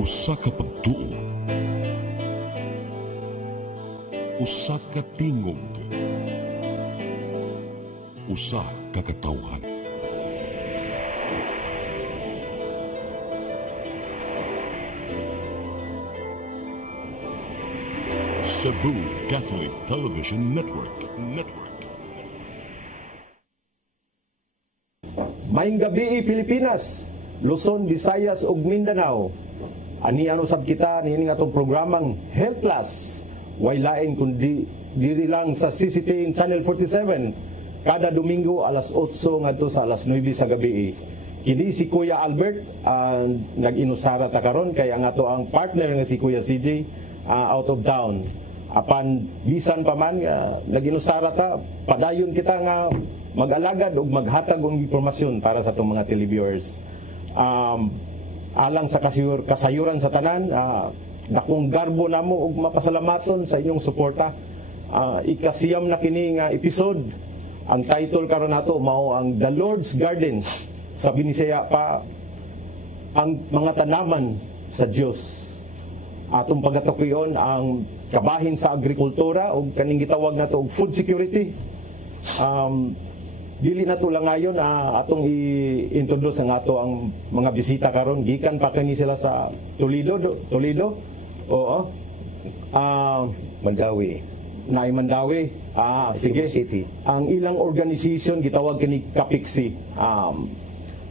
Usa ka pagtuo, usa ka tingog, usa ka katawhan. Cebu Catholic Television Network. Maayong gabi Pilipinas, Luzon, Visayas ug Mindanao. Ani ano sab kita niini nga atong programang Health Plus. Way lain kundi diri lang sa CCTV Channel 47 kada Domingo alas 8 ngadto sa alas 9 sa gabi. Kini si Kuya Albert nag-inusara ta karon kay ang ato ang partner nga si Kuya CJ out of town. Apan bisan pa man nag-inusara ta, padayon kita nga mag-alagad ug maghatag og impormasyon para sa atong mga televiewers. Alang sa kasayuran sa tanan, dakong garbo namo ug mapasalamaton sa inyong suporta. Ikasiyam na kini nga episode. Ang title karon nato mao ang The Lord's Garden. Sa Binisaya pa, ang mga tanaman sa Dios. Atong pagatukion ang kabahin sa agrikultura o kaning gitawag nato og food security. Dili na to lang ngayon atong i-introduce ang ato ang mga bisita karon, gikan pa kani sila sa Toledo. Oo. Mandawi. Mandawi. Sige. City. Ang ilang organization gitawag kini Kapiksi.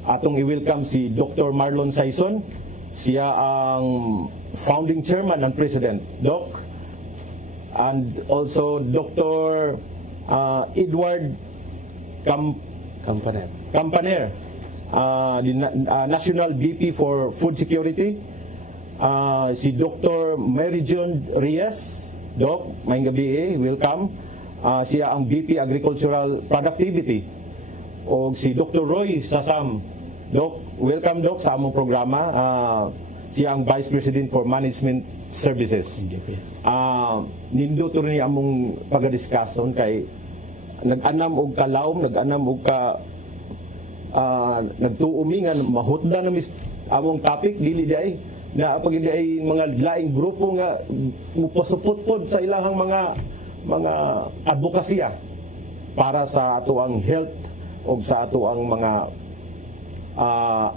Atong i-welcome si Dr. Marlon Saison. Siya ang founding chairman and president, Doc. And also Dr. Edward Campaner, National VP for Food Security. Si Dr. Mary June Reyes, Doc, maayong gabi, welcome. Siya ang VP Agricultural Productivity. O si Dr. Roy Sasam, Doc, welcome Doc sa among programa. Siya ang Vice President for Management Services. Nindo to rin among pag-discussion kay nag-anam og kalawom, nag-anam og nagtuumi nga mahutda na among topic dili day na pag ay mga laing grupo nga mupasupot pod sa ilahang mga advokasya para sa ato ang health o sa ato ang mga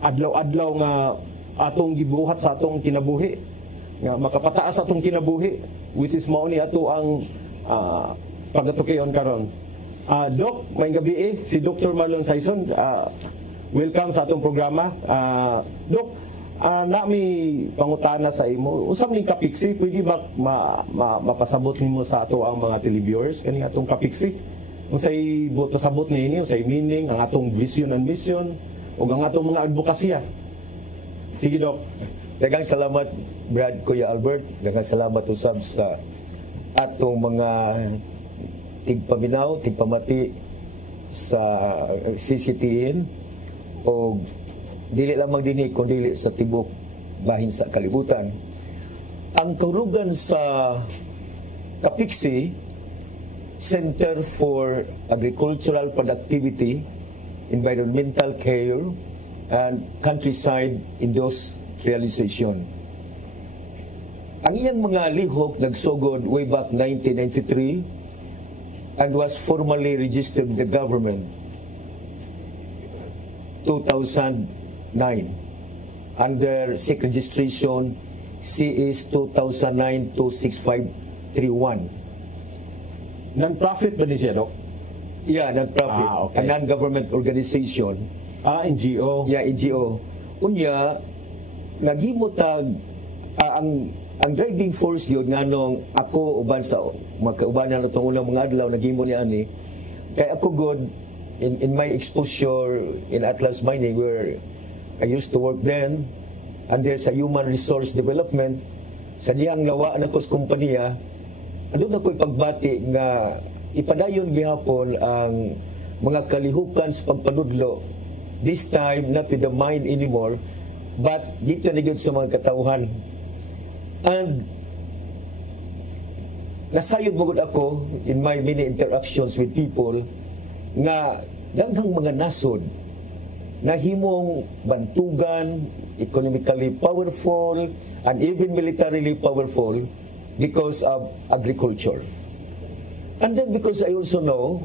adlaw-adlaw nga atong gibuhat sa atong kinabuhi nga makapataas atong kinabuhi, which is mao ni ato ang pagatukion karon. Doc, maayong gabi si Dr. Marlon Saison, welcome sa atong programa. Doc, nami pangutana sa imo, usab ning Kapiksi, pwede ba mapasabot nimo sa ato ang mga televiewers kani atong Kapiksi? Unsay pasabot niini, unsay meaning, ang atong vision and mission ug ang atong mga advokasya? Sige, Doc. Daghang salamat, Brad, Kuya Albert. Daghang salamat usab sa atong mga tigpaminaw, tigpamati sa CCTN o dili lamang dinhi kundi sa tibok bahin sa kalibutan. Ang kahulugan sa Kapiksi, Center for Agricultural Productivity, Environmental Care, and Countryside Industrialization. Ang iyang mga lihok nagsugod way back 1993 and was formally registered with the government 2009 under SIC registration CS 2009-26531. Non-profit ba ni siya, Doc? Yeah, non-profit. Okay. A non-government organization. NGO. Yeah, NGO. Unya, naghimutag ang driving force yun nganong ako uban sa magkaubanan itong unang mga adlaw naghimo ni ani kay ako good in my exposure in Atlas Mining where I used to work then and there's a human resource development sa diyang lawa na kos kompanya andun ako'y pagbati nga ipadayon gihapon ang mga kalihukan sa pagpanudlo, this time not with the mind anymore but dito na yun sa mga katauhan. And nasayod magod ako in my many interactions with people nga daghang mga nasod nahimong bantugan, economically powerful, and even militarily powerful because of agriculture. And then because I also know,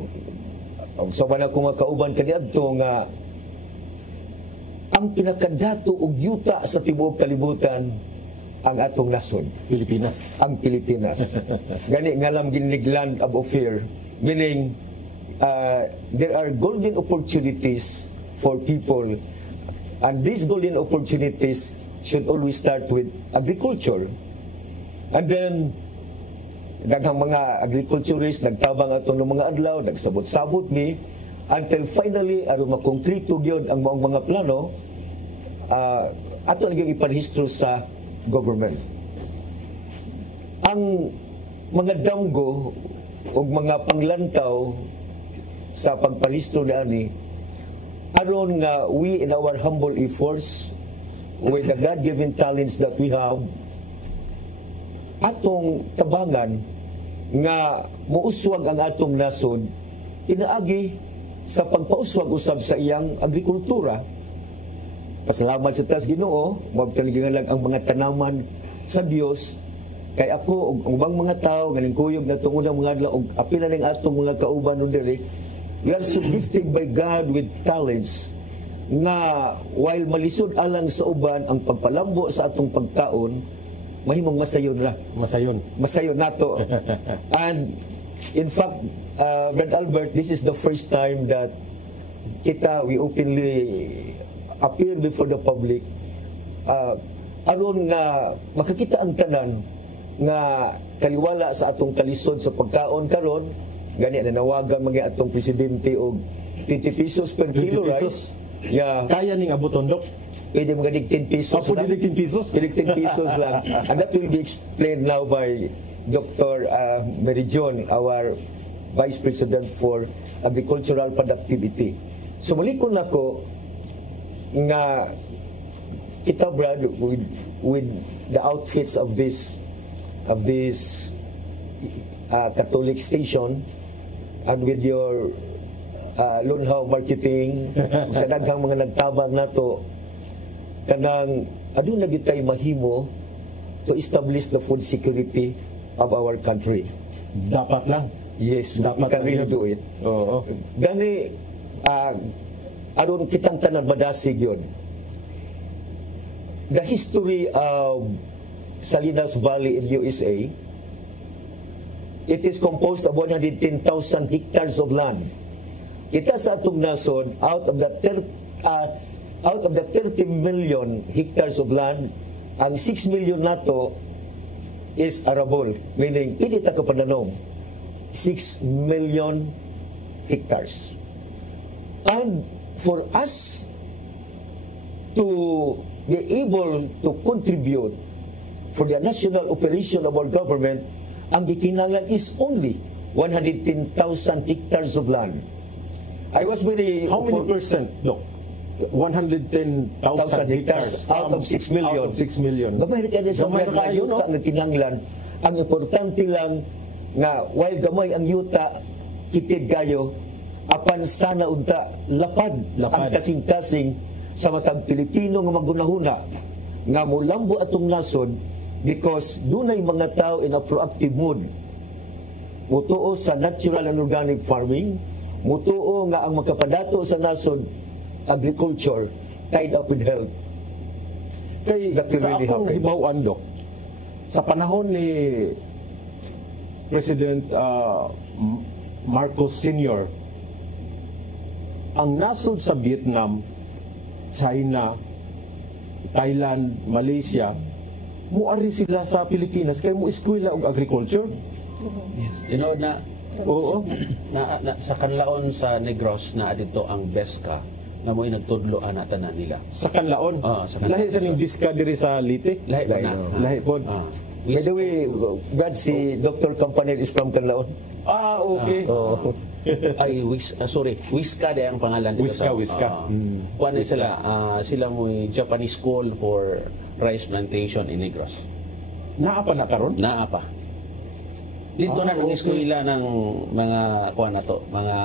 sa wala ko makauban kaniadto nga ang pinakadato og yuta sa tibuok kalibutan ang atong nasod, Pilipinas. ang Pilipinas. Gani nga lang ginig land of fear, meaning there are golden opportunities for people, and these golden opportunities should always start with agriculture. And then daghang mga agriculturists nagtabang atong mga adlaw, nagsabot-sabot mi until finally aron makonkrito gyud ang maong mga plano ato naging ipanhistro sa government. Ang mga damgo o mga panglantaw sa pagparehistro ani aron nga we in our humble efforts with the God-given talents that we have atong tabangan nga muuswag ang atong nasod inaagi sa pagpauswag usab sa iyang agrikultura. Pasalamat sa taas Ginoo, mabtaligan lang ang mga tanaman sa Dios. Kay ako ug ubang mga tao ganing kuyog natong unang mga adlaw ug apil na ning atong mga kauban nun diri. We are so gifted by God with talents nga while malisod alang sa uban ang pagpalambo sa atong pagkaon, mahimong masayon ra. Masayon nato. And in fact, Brad Albert, this is the first time that we openly appear before the public aron nga makakita ang tanan nga kaliwala sa atong kalisod sa pagkaon karon. Gani nanawagan mga atong presidente og 20 pesos per kilo rice. Yeah. Kaya ning abuton, Dok? Pwede mga 10 pesos Apo, lang. 10 pesos? 10 pesos lang. And that will be explained now by Dr. Mary John, our Vice President for Agricultural Productivity. So malikon nako nga kita, Brad, with the outfits of this Catholic station and with your Lunhaw marketing sa daghang mga nagtabang nato kanang aduna gyud tay mahimo to establish the food security of our country. Dapat lang. Yes, Dapat we can really lang. do it. Oo. Gani aron kitang tanan madasig yun. The history of Salinas Valley in USA, it is composed of 110,000 hectares of land. Kita sa atong nasod, out of the 30 million hectares of land, ang 6 million nato is arable, meaning pwede ta kapananom. 6 million hectares. And for us to be able to contribute for the national operation of our government, ang gikinahanglan is only 110,000 hectares of land. I was very... How many percent, Dok? 110,000 hectares out of 6 million. Out of 6 million. Gamay rin kayo sa Gamay mga rin kayo, no? yuta nga kinahanglan. Ang importante lang nga while gamay ang yuta, kitid kayo, apan sana unta lapad ang kasing-kasing sa matag Pilipino nga magunahuna nga mulambo atong nasod because dunay mga tao in a proactive mood. Mutuo sa natural and organic farming, mutuo nga ang makapadato sa nasod agriculture tied up with health. Kay That will sa really akong happen. hibaw-an, Dok, sa panahon ni President Marcos Sr., ang nasod sa Vietnam, China, Thailand, Malaysia, muari sila sa Pilipinas kay mo eskwela og agriculture. Yes. You know na Oo. sa kanlaon sa Negros na dito ang Beska nga mo'y nagtudloan na tanan nila. Sa Kanlaon. Sa Kanlaon. Lahi sa ning diska diri sa Leyte. Lahi pa na. Lahi po. By the way, Brad, si Dr. Campanel is from Canlaon. Okay. Ay, Wiska de ang pangalan dito. Wiska. Kuan sila, sila mo'y Japanese School for Rice Plantation in Negros. Naa pa na karon? Naa pa. Dito na ang eskwela ng mga kuan na to, mga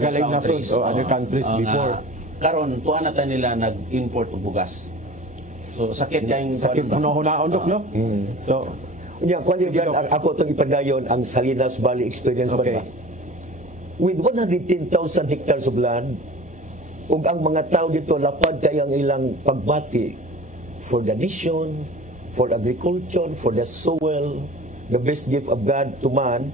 Galing nasod, other countries before. Karon tuwa na ta nila nag-import og bugas. So sakit kayong Sakit hunahon Dok, no? So, Kung ako itong ipadayon ang Salinas Valley experience Okay. ba? With 110,000 hectares of land, ug ang mga tao dito lapad kay ang ilang pagbati for the nation, for agriculture, for the soil, the best gift of God to man.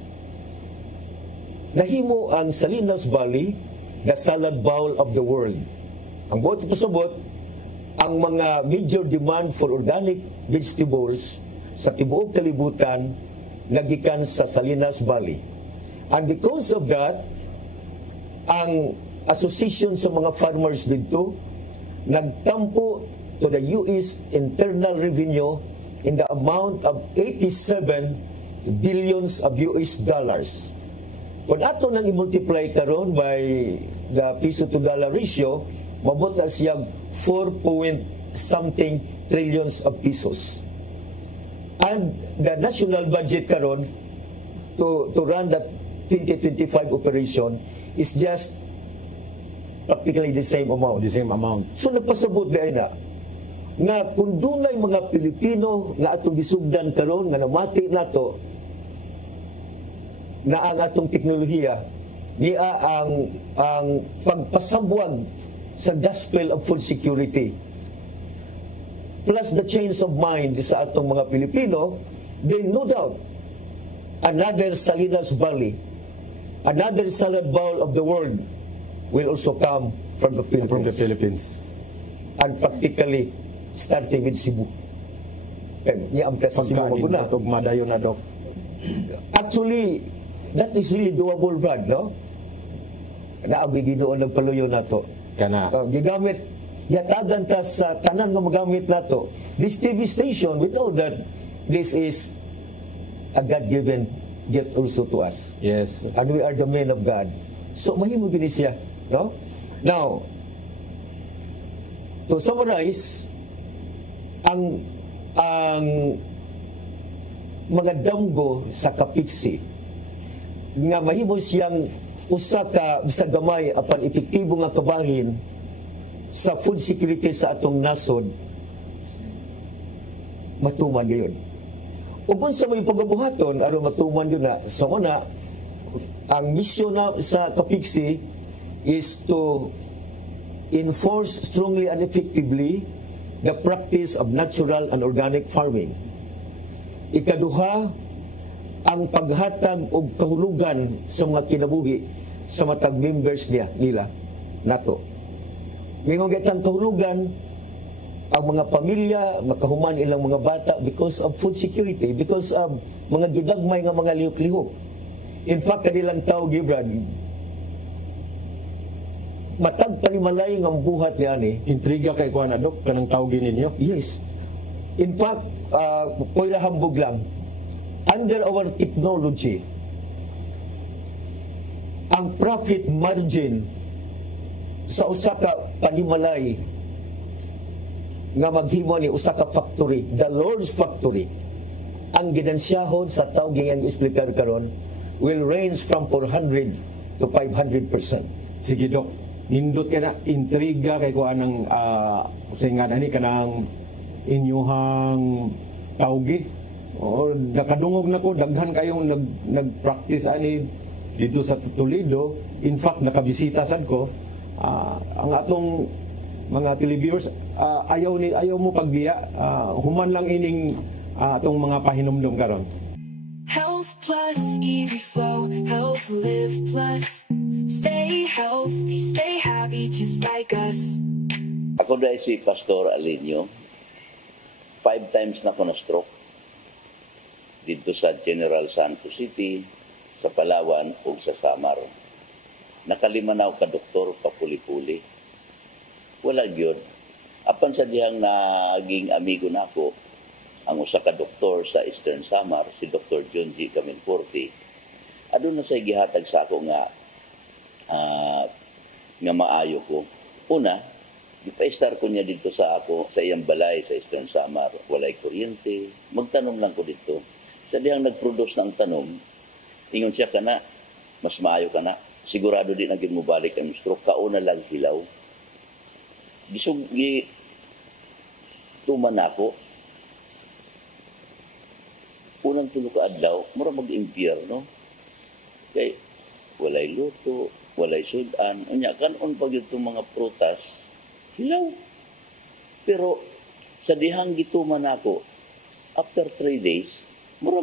Nahimo ang Salinas Valley the salad bowl of the world. Ang buot pasabot, ang mga major demand for organic vegetables sa tibuok kalibutan nagikan sa Salinas Valley. And because of that, ang association sa mga farmers dito nagtampo to the US internal revenue in the amount of 87 billions of US dollars. Kung ato nang i-multiply karon by the piso to dollar ratio, mabot na siya 4 trillions of pesos. And the national budget karon to run that 2025 operation is just practically the same amount. So nagpasabot na nga kung dunay mga Pilipino nga atong gisugdan karon nga namati nato na ang atong teknolohiya niya ang pagpasabwag sa gospel of food security plus the change of mind sa atong mga Pilipino, then no doubt another Salinas Valley, another salad bowl of the world will also come from the Philippines. And practically starting with Cebu. Niya ang sa Cebu maguna. Madayon na Dok. Actually, that is really doable, Brad, no? Naabig Ginoo nagpaluyo nato. Kana. Gigamit yatagan ta sa tanan nga magamit nato. This TV station, we know that this is a God-given gift also to us. Yes. And we are the men of God. So mahimo gini siya, no? Now, to summarize, ang mga damgo sa Kapiksi nga mahimo siyang usa ka sa gamay apan epektibo nga kabahin sa food security sa atong nasod, matuman gayon. Ug kung sa may pagabuhaton aron matuman yun na sa una, ang misyon na sa Kapiksi is to enforce strongly and effectively the practice of natural and organic farming. Ikaduha, ang paghatag og kahulugan sa mga kinabuhi sa matag members nila nato. Ngayong gatang kahulugan, ang mga pamilya, makahuman ilang mga bata because of food security, because of mga gidagmay nga mga lihok-lihok. In fact, kanilang tao, Gibran, matag panimalay ng buhat niya ni. Intriga kay kuha na Dok, kanang tawagin ninyo? Yes. In fact, po'y hambog lang. Under our technology, ang profit margin sa usa ka panimalay nga maghimo ni usa ka factory, the Lord's factory, ang ginansyahon sa tawag nga explicar karon will range from 400 to 500%. Sige Dok, nindot ka na, intriga kay kuha ng usingan ani kanang inyuhang tawgi. O nakadungog na ko, daghan kayong nag-practice ani dito sa Toledo. In fact, nakabisita sad ko. Ang atong mga televiewers, ayaw mo pagbiya. Human lang ining atong mga pahinumdum karon. Health Plus, easy flow, health live plus. Stay healthy, stay happy just like us. Ako dahil si Pastor Alinio, 5 times na ko na-stroke dito sa General Santos City, sa Palawan o sa Samar. Nakalima na ako ka doktor, papuli-puli. Wala yun. Apan sa diyang naging amigo na ako, ang usa ka doktor sa Eastern Samar, si Dr. John G. Caminforti, adun na sa gihatag sa ako nga maayo ko. Una, ipa-star ko niya dito sa ako, sa iyang balay sa Eastern Samar, walay kuryente, magtanom lang ko dito. Sa diyang nag-produce ng tanom, ingon siya ka na, mas maayo ka na. sigurado din agad mo balik ang stroke, kauna lang hilaw. Gisugi tuman ako. Unang tulo ka adlaw, mura mag-impyerno. Kay walay luto, walay sudan. Unya kanon pag itong mga prutas, hilaw. Pero sa dihang gituman ako, after 3 days, mura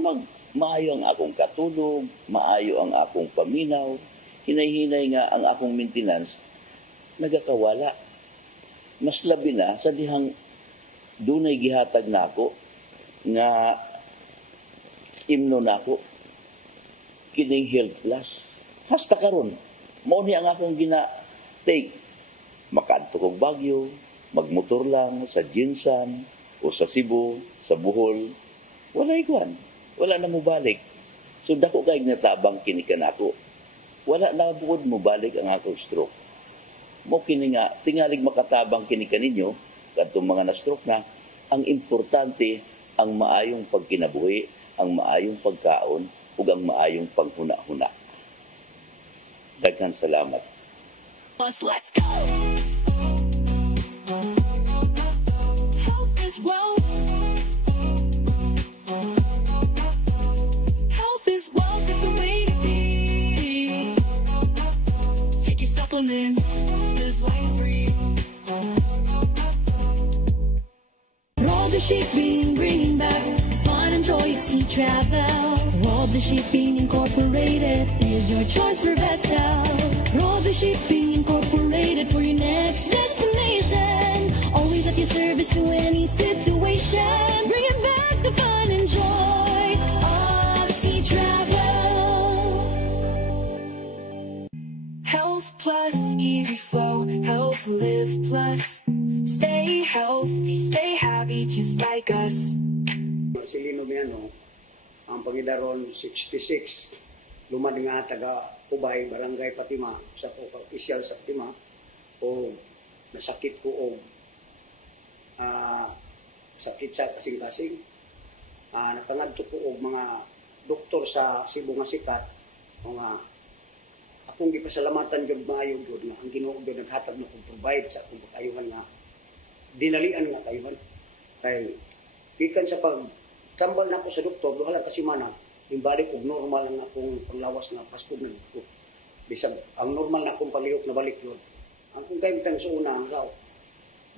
maayo ang akong katulog, maayo ang akong paminaw, hinay-hinay nga ang akong maintenance, nagakawala. Mas labi na sa dihang dunay gihatag na ako nga imno na ako kining Health Plus. Hasta karon, mao ni ang akong gina-take. Makaadto kog Baguio, magmotor lang sa Jinsan o sa Cebu, sa Bohol. Walay kwan. Wala na mo balik. So dako kay natabang kini kanako. Wala na bukod mo balik ang akong stroke. Mo kini nga tingalig makatabang kini kaninyo kadtong mga na-stroke na, ang importante ang maayong pagkinabuhi, ang maayong pagkaon ug ang maayong panghuna-huna. Daghang salamat. Let's go. Health is wealth. Health is wealth, different way to be. Take your supplements, live life free. Roll the shipping, bringing back fun and joy of sea travel. Roll the Shipping Incorporated is your choice for vessel. Roll the Shipping Incorporated for your next destination. Always at your service to any situation. Bringing back the fun and joy of sea travel. Health Plus, easy flow, Health Live Plus. Stay healthy, stay happy, just like us. Silino Miano, ang Pangidaron 66, lumad nga taga Ubay, Barangay Patima, sa po official sa Patima, o nasakit ko o sakit sa kasing-kasing. Napangadto ko o mga doktor sa Cebu nga sikat, mga akong gipasalamatan yun maayo yun nga, ang Ginoo yun naghatag na kong provide sa akong pag-ayuhan nga, dinalian nga kayuhan. Kaya, ikan sa pagkambal na ako sa doktor, duhalang kasi mana, yung balik og normal lang akong panglawas nga paskog na ko. Bisag ang normal na akong palihok na balik yun. Ang kung kayo bitang sa una,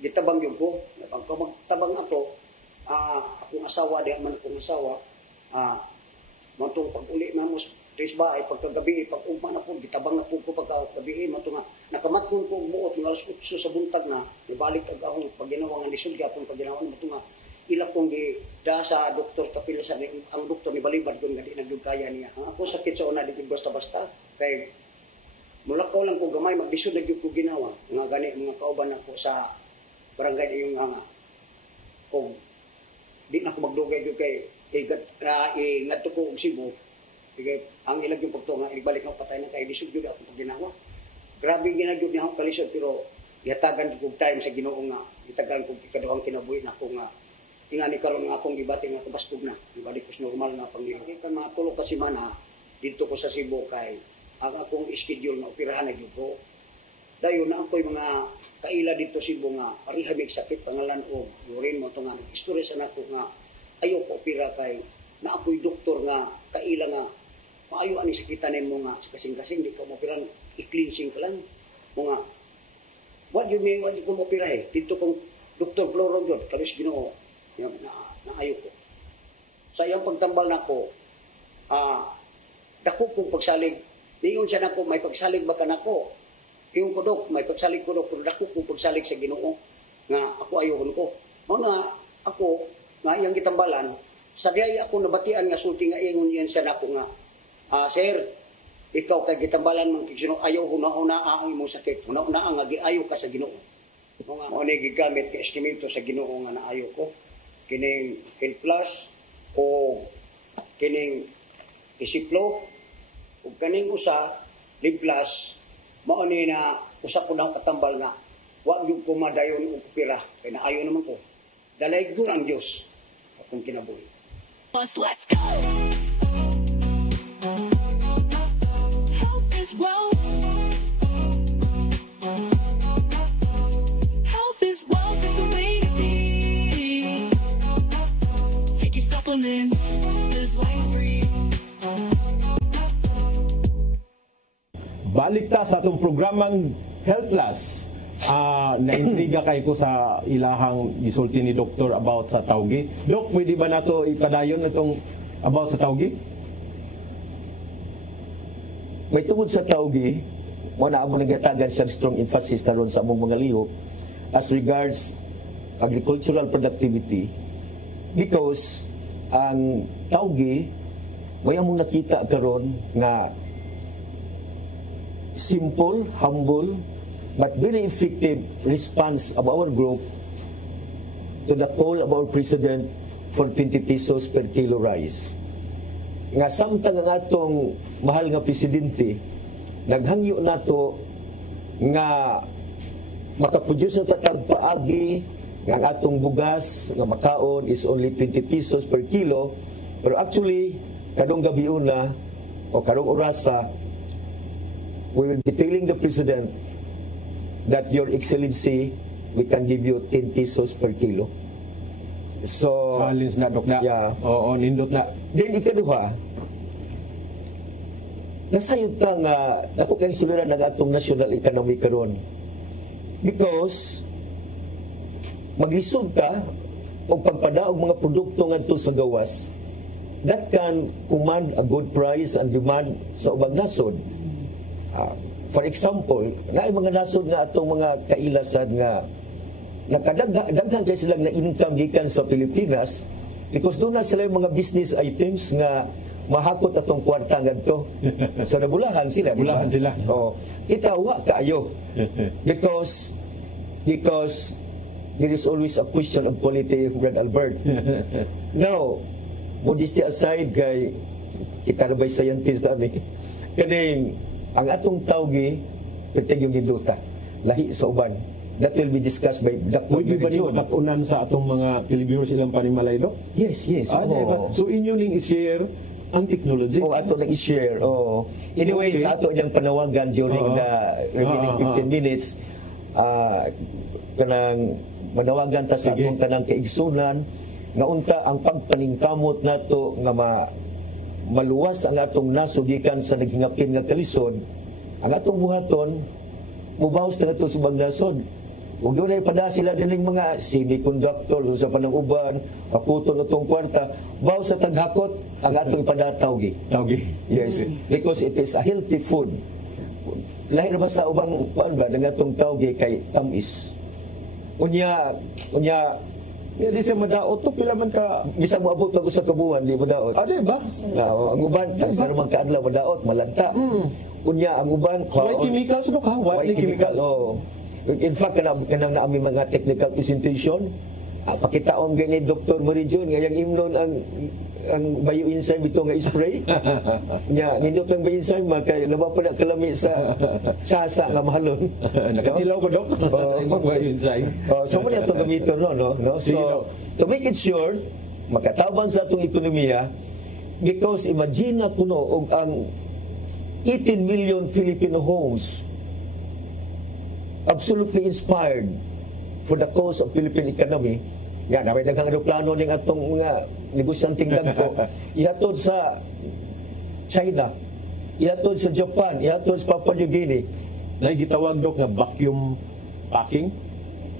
gitabang yun ko. Pag magtabang ako, akong asawa, di man akong asawa, matong pag-uli na mo sa bahay, pagkagabi, pag-ugma na po, gitabang na po ko pagkagabi, matong nga, nakamatnon ko muot, ng alas 8 sa buntag na, nibalik ag akong pag-ginawa nga lisod, akong pag-ginawa na, matong nga, ilang kong da sa doktor kapila sa ang doktor ni Balibad kung gadi nagdugkaya niya. Ang ako sakit sa una, di basta-basta. Kaya mulakaw lang ko gamay, maglisod na ko ginawa. Mga gani, mga kauban ako sa barangay yung kung di na ako magdugay ko kay ngadto ko og Cebu. Ang ilag yung pagto nga, ibalik na patay na kay lisod yun ako pag ginawa. Grabe ginagyod niya akong kalisod, pero ihatagan ko time sa Ginoo nga, itagan ko ikaduhang kinabuhi na ako nga, ingani karon nga akong gibati nga kabaskog na. Ibalik ko sa normal na panglihaw. Kan mga tulo kasi mana, dito ko sa Cebu kay ang akong schedule na operahan na yun ko. Dayon na ako'y mga kaila dito Cebu nga, parihabig sakit, pangalan o urin mo ito nga, istorya sa nako nga, ayaw ko opera kay na ako'y doktor nga, kaila nga, maayo ani sakitanin mo nga, kasing-kasing, di ka mo operan, i-cleansing ka lang. Mga, what you ko mo opera eh, dito kong Dr. Floro yun, kalis Ginoo, naayo ko. Sa iyang pagtambal na ko, dako kong pagsalig, niyon siya na ko, may pagsalig ba ka na ko? Yung ko dok, may pagsalig ko dok, pero dako kong pagsalig sa Ginoo, nga ako ayohon ko. Mga ako, nga iyang gitambalan, sa diay ako nabatian nga sulti nga ingon yan siya na ko nga, sir, ikaw kay gitambalan mong Ginoo, ayaw huna-una ang imong sakit, huna-una ang ayaw ka sa Ginoo. Mga ni gigamit ka estimento sa Ginoo nga naayo ko. Kining Health Plus o kining Isiplo o kining usa Live Plus mao ni na usa ko nang katambal nga wa gyud ko madayon og pira kay naayo naman ko dalay gyud ang Dios akong kinabuhi. Let's go. Health is wealth. supplements. Live life free. Balik ta sa atong programang Health Plus. Naintriga kay ko sa ilahang gisulti ni Doktor about sa tawgi. Dok, pwede ba nato ipadayon itong about sa tawgi? May tungod sa tawgi, wala mo nagatagan siyang strong emphasis karon sa among mga lihok as regards agricultural productivity, because ang tawgi may among nakita karon nga simple, humble, but very effective response of our group to the call of our President for 20 pesos per kilo rice. Nga samtang ang atong mahal nga Presidente, naghangyo nato nga makaproduce na tatag paagi nga ang atong bugas nga makaon is only 20 pesos per kilo, pero actually kadong gabiun na o kadong orasa, we will be telling the President that Your Excellency, we can give you 10 pesos per kilo. So, Salins na, Dok, na. Yeah. Oo, nindot na. Then ikaduha, nasayod ka nga ako kay suliran ng atong national economy karon. Because maglisod ka o pagpadaog mga produkto ngadto sa gawas, that can command a good price and demand sa ubang nasod. For example, naay mga nasod nga atong mga kailasan nga nakadaghan kay silang na income gikan sa Pilipinas because doon na sila yung mga business items nga mahakot atong kwarta ngadto. So nabulahan sila. Bulahan sila. Oh, itawa kaayo. Because there is always a question of quality, Brad Albert. Now, modesty aside, kay kita na ba'y scientist namin, kaning ang atong tawgi, pitag yung hinduta, lahi sa uban. That will be discussed by Dr. Pwede ba niyo Merijon. matunan sa atong mga Pilipino silang panimalay, Dok? Yes. Diba? So inyo ning i-share ang technology. Ato nang i-share. Anyway, Okay. sa ato niyang panawagan during the remaining 15 minutes, kanang manawagan ta sa Sige. atong tanang kaigsunan, nga unta ang pagpaningkamot nato nga maluwas ang atong nasod gikan sa naghingapin nga kalisod, ang atong buhaton mubaws na ito sa ubang nasod. Huwag doon ay pada sila din ng mga semiconductor sa panang uban, kaputon itong kwarta, baw sa taghakot ang atong ipadatawgi. Tawgi. Yes, because it is a healthy food. Lahi na ba sa ubang kuan ba ng atong tawgi kay tamis. Unya Di siya madaot to, pila man ka... bisag moabot pag usa ka buwan di madaot. Di ba? Ang uban sa naman kaadlaw madaot malanta. Unya ang uban White chemicals, Dok, ha? White chemicals. In fact, kanang na aming mga technical presentation, pakitaon gani Dr. Merijon nga yang imnon ang bioenzyme ito nga spray. Nya nindot ang bioenzyme kay laba pa na kalami sa sasa nga mahalon. Nakatilaw ko, Dok. Inside. So mo ito gamiton no. So to make it sure makatabang sa atong ekonomiya, because imagine na kuno og ang 18 million Filipino homes absolutely inspired for the cause of Philippine economy. Yan, may daghang aeroplano ning atong mga negosyanteng dagko. Ihatod sa China, ihatod sa Japan, ihatod sa Papua New Guinea. Gitawag, Dok, nga vacuum packing.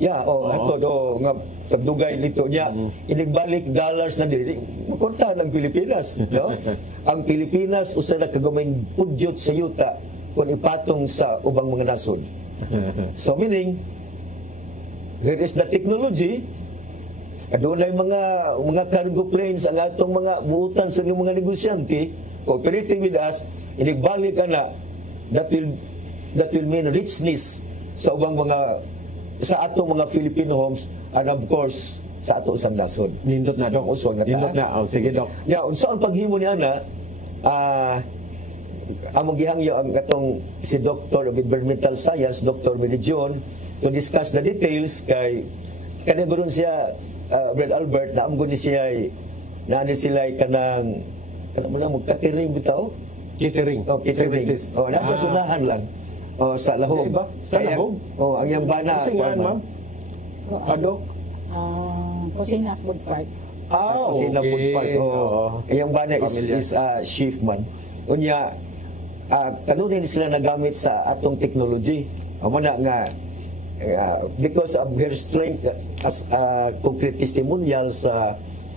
Yeah, atod nga tagdugay nito niya. Inigbalik dollars na dili. Makorta ng Pilipinas, no? Ang Pilipinas usa na kagamayng pudyot sa yuta kung ipatong sa ubang mga nasod. So meaning, here is the technology. Adunay mga cargo planes ang atong mga buutan sa mga negosyante cooperating with us, inigbalik ana, that will mean richness sa ubang sa atong mga Filipino homes and of course sa atong isang nasod. Nindot na, Dok. Uswag na ta. Nindot na. Sige, Dok. Yeah, unsa ang paghimo ni ana? Among gihangyo ang atong si Dr. of Environmental Science, Dr. Merijon, to discuss the details kay kanang siya Brad Albert na amgon ni siya naani sila kanang mo catering bitaw. Catering. Catering. Services. Nagpasunahan lang. Sa lahog. Di ba? Sa lahog? Ang yang bana. Kasi nga, ma'am. Dok? Kusina Food Park. Sina okay. food park. Oo. Yung bana is chef man. Unya, kanunin sila nagamit sa atong technology. Amo na nga, because of her strength as concrete testimonial sa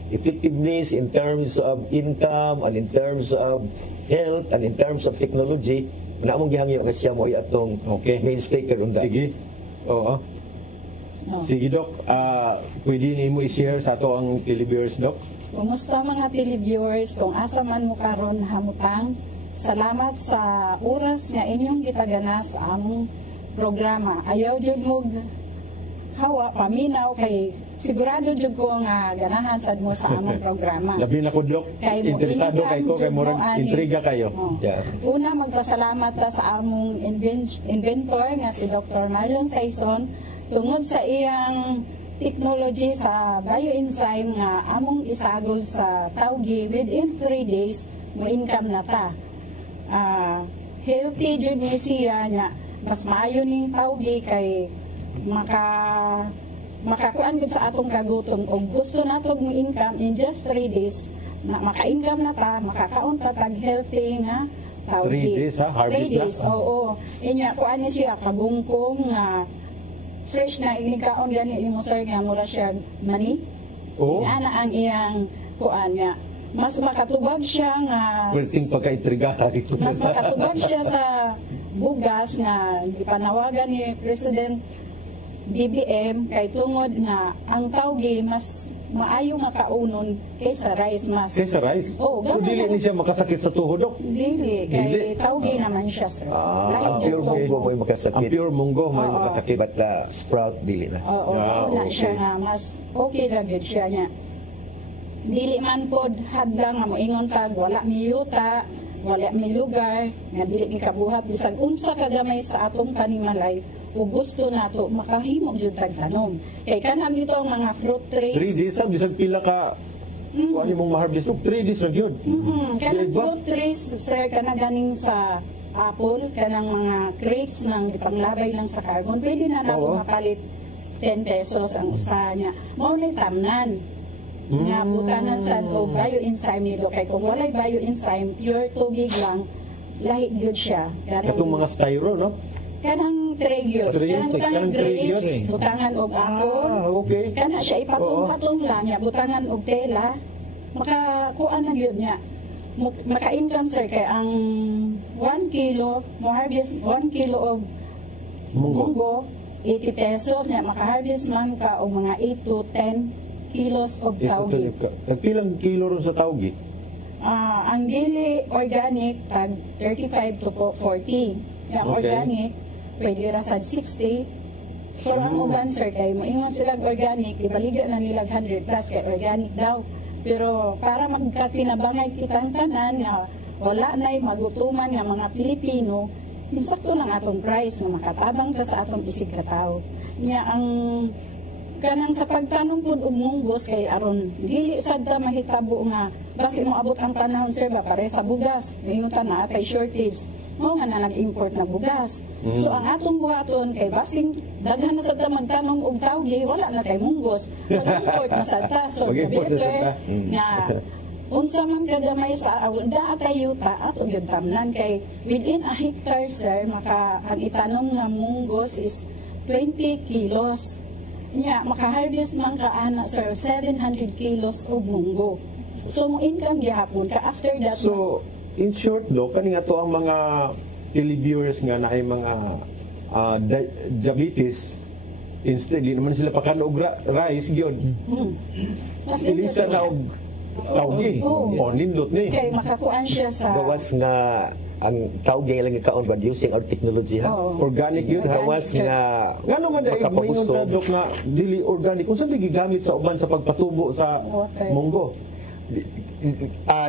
effectiveness in terms of income and in terms of health and in terms of technology, na among gihangyo nga siya mo ay atong main speaker unda. Sige. Oo. Sige, Doc. Pwede nimo i-share sa ato ang televiewers, Doc? Kumusta mga televiewers? Kung asa man mo karon hamutang, salamat sa oras nga inyong gitaganas sa among programa. Ayaw jud mo hawa paminaw kay sigurado jud ko nga ganahan sad mo sa among programa. Labi na ko, Doc. Kay mo Interesado income kay ko kay jud mo, murag ani. intriga kayo. Yeah. Una magpasalamat ta sa among inventor nga si Dr. Marlon Saison tungod sa iyang technology sa bioenzyme nga among isagol sa tawgi within 3 days mo income na ta. Healthy jud ni siya nya mas maayo ning tawgi kay makakuan gud sa atong kagutom og gusto natog mo income in just 3 days na maka-income na ta, makakaon pa tag healthy nga tawgi. 3 days, ha? Harvest 3 days, na? oo. Inya kuan ni siya kabungkong nga fresh na inikaon gani mo sir nga mura siya mani. Oo. Ana ang iyang kuan nga mas makatubag siya nga Pwedeng pagka-intriga dito. mas makatubag siya sa bugas na gipanawagan ni President BBM kay tungod nga ang tawgi mas maayo nga kaunon kaysa rice mas. Kaysa rice? Oo, So, gamay dili lang. ni siya makasakit sa tuhod, Doc? Dili, Dili. kay tawgi naman siya sir. Ang Lahi pure jud to. munggo mo makasakit. Ang pure munggo may makasakit. But sprout dili na. Oo, okay. na siya nga mas okay ra gid siya nya. Dili man pod hadlang nga moingon tag wala mi yuta, wala mi lugar nga dili mi kabuhat bisag unsa kagamay sa atong panimalay ug gusto nato makahimo jud tag tanom. Kay kanang dito ang mga fruit 3 trees. days, ha? Bisag pila ka ano mong ma-harvest, Doc? 3 days ra gyud. Kanang Diba? fruit trees sir kana ganing sa apple kanang mga crates nang ipanglabay lang sa carbon pwede na nato Oo. mapalit 10 pesos ang usa niya. Mao ni tamnan. Nga butanan sad og bioenzyme nilo kay kung walay bioenzyme pure tubig lang lahi gyud siya. Katong mga styro, no? kanang tregyos, Tregyos, kanang tregyos. grapes, butangan og apple. Okay. Kana siya ipatong-patong lang niya, butangan og tela. Makakuan na gyud niya. Maka-income sir kay ang 1 kilo, mo harvest 1 kilo og munggo 80 pesos niya, maka-harvest man ka og mga 8 to 10 kilos of tawgi. Nagpilang kilo ron sa tawgi? Ang daily organic tag 35 to 40. Yung Okay. organic pwede ra sa 60. Pero ang uban sir kay moingon sila organic ibaliga na nilag 100 plus kay organic daw. Pero para magkatinabangay kitang tanan nga wala na'y magutuman nga mga Pilipino, insakto lang atong price nga makatabang ta sa atong isig katawo. Nya ang kanang sa pagtanong pud og munggos kay aron dili sad ta mahitabo nga basi mo abot ang panahon sir ba pare sa bugas mingutan na atay shortage mo nga na nag-import na bugas so ang atong buhaton kay basing daghan na sad ta magtanong og tawgi wala na tay munggos mag-import na sad ta so Mag-import na sad better ta. nga unsa man kagamay sa da atay yuta ato gyud tamnan kay within a hectare sir maka ang itanong nga munggos is 20 kilos. Nya, maka-harvest man ka ana sir 700 kilos og munggo. So mo income gihapon ka after that So, in short, Doc, kaning ato ang mga televiewers nga na ay mga diabetes, instead, di naman sila pakanog rice, gyud. mas Ilisa na og tawgi. Oo. O, nindot ni. kay makakuan siya sa Gawas nga ang tawgi lang ikaon ba using our technology ha. Oo. Organic yun, ha? Gawas nga Nga naman dahil mayroon makapabusog. ta, Doc, na dili organic. Kung saan gigamit sa uban sa pagpatubo sa Water. munggo?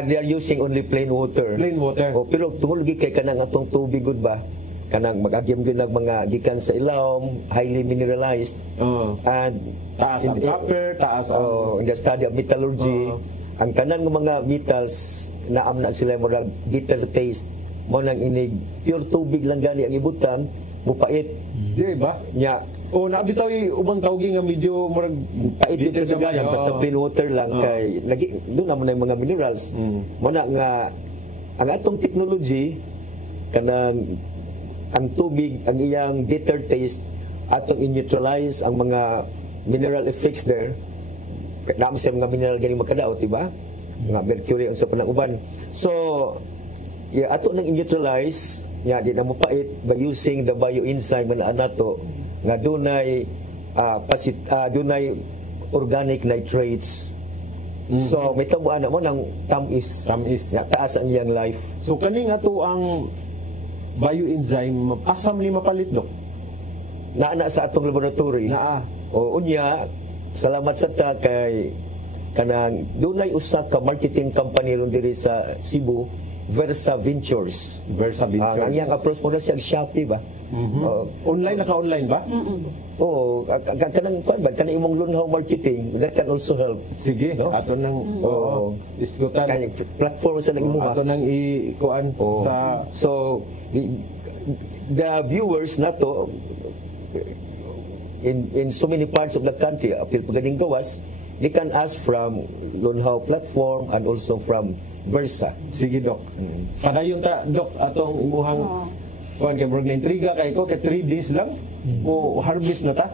They are using only plain water. Plain water. O, pero tungod lagi kay kanang atong tubig gud ba? Kanang mag-agyam gyud nag mga gikan sa ilawom, highly mineralized. Oo. And Taas ang copper, taas ang... in the study of metallurgy, ang tanan ng mga metals naam na sila murag bitter taste. Mo nang inig pure tubig lang gani ang ibutan, mupait. Di ba? Nya O nabitaw ubang tawgi nga medyo murag Dito sa gayam, basta plain water lang kay doon naman yung mga minerals. Muna nga ang atong technology kanang ang tubig, ang iyang bitter taste atong i-neutralize ang mga mineral effects there. Naman sa mga mineral ganing makadaot, diba? Mga mercury ang sa panang-uban. So, ato nang i-neutralize, di na mapait by using the bioenzyme na anato nga dunay dunay organic nitrates. So may tabuan na mo ng tamis. Nga taas ang iyang life. So kaning ato ang bioenzyme asam ni mapalit dok. Naa sa atong laboratory. O unya salamat sa ta kay kanang dunay usa ka marketing company ron diri sa Cebu, Versa Ventures. Ang iyang approach mo na siya Shopee ba? Online naka-online ba? Oo, kanang imong lunhaw marketing, that can also help. Sige, no? Ato nang diskutan. Platform sa nag-imuha. Ato nang ikuan sa... So, the viewers na to, in so many parts of the country, apil paganing gawas, they can ask from Lunhaw platform and also from Versa. Sige, Dok. Padayon ta, Dok, atong imuhang kuan kay murag na intriga kay ko kay 3 days lang mo harvest na ta.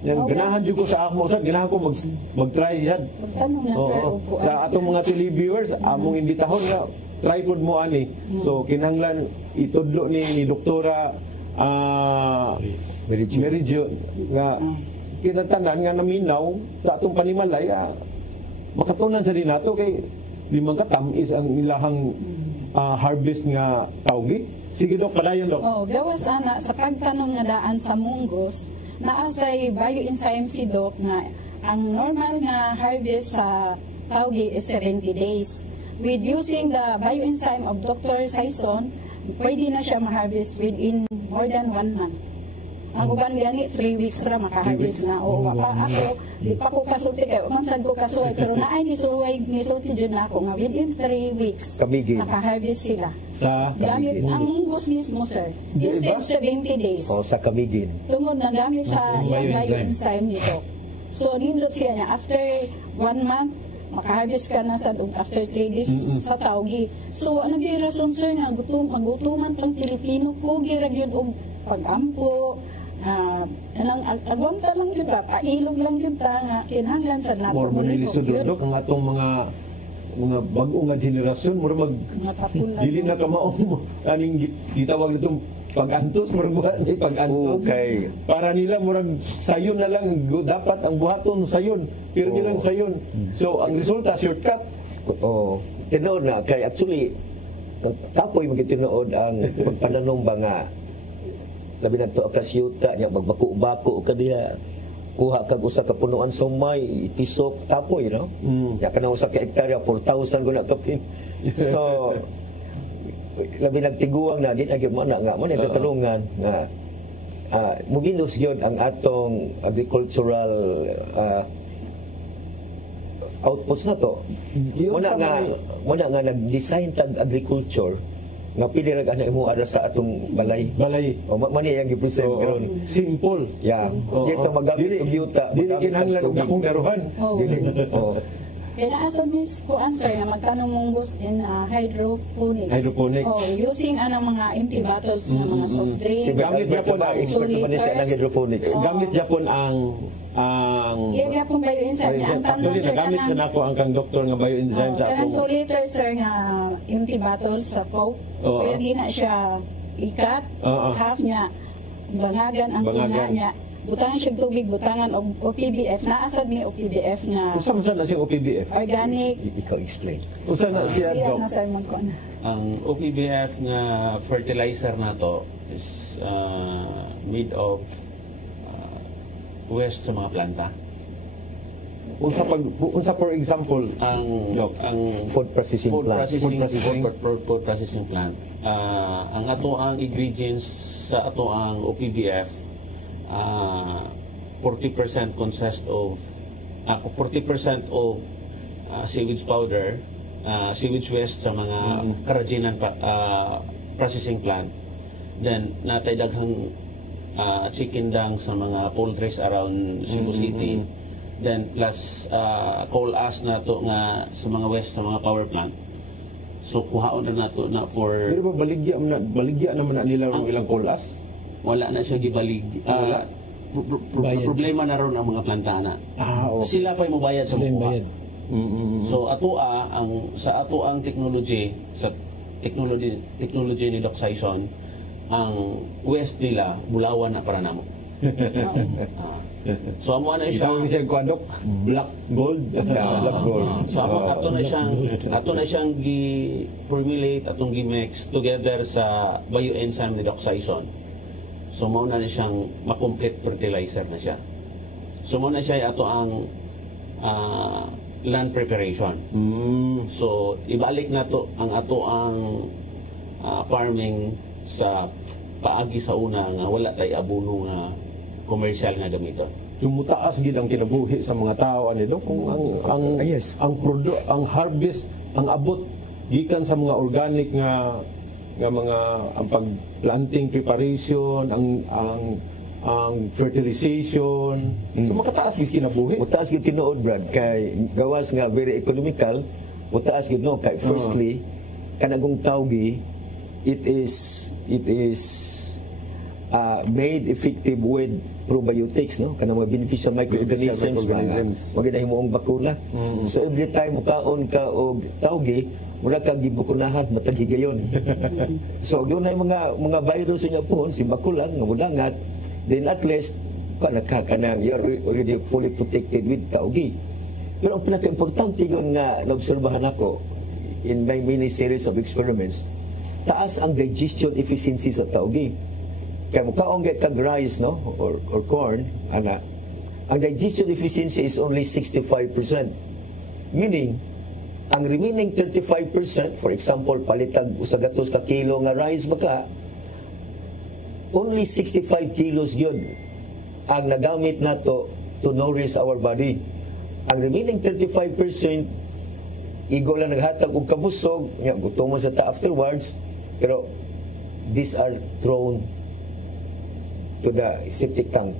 Yang ganahan jud ko sa ako sa ganahan ko mag-try yan. Magtanong na sir sa atong mga televiewers among imbitahon nga try pod mo ani. So kinahanglan itudlo ni Doktora Merijo nga kinatanan nga naminaw sa atong panimalay makatunan sa dinato kay limang katamis ang ilahang harvest nga tawgi. Sige Dok, padayon Dok. Gawas ana sa pagtanong nga daan sa munggos, naasay bioenzyme si Doc nga ang normal nga harvest sa tawgi is 70 days. With using the bioenzyme of Dr. Saison, pwede na siya ma-harvest within more than 1 month. Ang uban gani 3 weeks ra maka-harvest na. O pa ako, di pa ko kasulti kay mansad ko kasuway pero naay ni sulti jud na ako nga within 3 weeks maka-harvest sila. Sa gamit ang munggos mismo sir. Instead 70 days. Sa kamigin. Tungod na gamit sa bioenzyme nito. So nindot siya niya after 1 month maka-harvest ka na sa after 3 days sa tawgi. So ano gyud rason sir nga magutuman pang Pilipino ko gira gyud og pag-ampo agwanta lang yun ba? Pailog lang yun ta nga kinahanglan sa nato. More manilisod Dok ang atong mga bag-o nga generasyon mura dili na kamaong aning gitawag nitong pag-antos murag ni pag-antos. Para nila murag sayon na lang dapat ang buhaton sayon pero nilang sayon. So ang resulta shortcut. Tinuod na kay actually kapoy magitinuod ang pagpananom ba nga labi na to akasyuta nya magbako-bako ka diha kuha kag usa ka punuan sumay itisok tapoy no ya kana usa ka hektarya 4,000 guna kapin so labi nagtiguang na di gyud mo na nga mo nagtulungan nga muginos gyud ang atong agricultural outputs na to muna nga nag-design tag agriculture nga pili ra ana imo ara sa atong balay o mani yang gi-present karon simple dito magamit og yuta dili kinahanglan og akong daruhan kaya naasad mis ko answer nga magtanong munggos in hydroponics using anang mga empty bottles nga mga soft drinks gamit Japon ang expert naman sa hydroponics gamit Japon ang Yapon bioenzyme actually nagamit sa nako ang kang doktor nga bioenzyme sa akong 2 liters sir nga empty bottles sa Coke pwede na siya ikat half niya bangagan ang kuna niya butangan siya tubig butangan og OPBF naasad mi OPBF nga usa man na siyang OPBF organic ikaw explain usa na siya Dok ang OPBF nga fertilizer nato is made of waste sa mga planta. Unsa for example ang food processing plant. Food processing plant. Ang ato ang ingredients sa ato ang OPBF 40% consist of 40% of sewage powder, sewage waste sa mga karajinan processing plant. Then natay daghang chicken dung sa mga poultries around Cebu City. Then plus coal ash na to nga sa mga west sa mga power plant. So kuhaon na nato na for Pero ba baligya naman na nila ang ilang coal ash? wala na siya gibalig. Problema na ron ang mga plantana. Okay. Sila pa mo bayad sa Sila yung mukuha. bayad. So sa ato ang technology ni Doc Saison, ang west nila Bulawan na para namo. So amo na siya. Itawag siya kuandok, black gold. Black gold. So ato na siyang gi-formulate atong gi-mix together sa bioenzyme ni Doc Saison. So mao na siyang ma-complete fertilizer na siya. So mao na siya ato ang land preparation. So ibalik na to ang ato ang farming sa paagi sa una nga wala tay abono nga commercial nga gamiton. Tumutaas gid ang kinabuhi sa mga tao ani Dok, kung ang harvest, ang abot gikan sa mga organic nga mga ang pagplanting preparation, ang fertilization, so makataas gid kinabuhi. Mutaas gid tinuod, Brad, kay gawas nga very economical. Mutaas gid no kay firstly kanagong tawgi it is made effective with probiotics, no, kanang mga beneficial microorganisms wag na himuong bakuna. So every time mukaon ka og tawgi mura ka gibukunahan matag higayon. So yun ay mga virus niya po si bakulang nga mudangat, then at least kanang you're already fully protected with tawgi. Pero ang pinaka-importante yun nga naobserbahan ako in my mini series of experiments, taas ang digestion efficiency sa tawgi. Kaya mukaong kag rice, no, or corn, ang digestion efficiency is only 65%. Meaning, ang remaining 35%, for example, palitag usagatos ka kilo nga rice baka, only 65 kilos yun ang nagamit nato to nourish our body. Ang remaining 35%, igo lang naghatag og kabusog, gutom mo sa ta afterwards, pero these are thrown to the septic tank.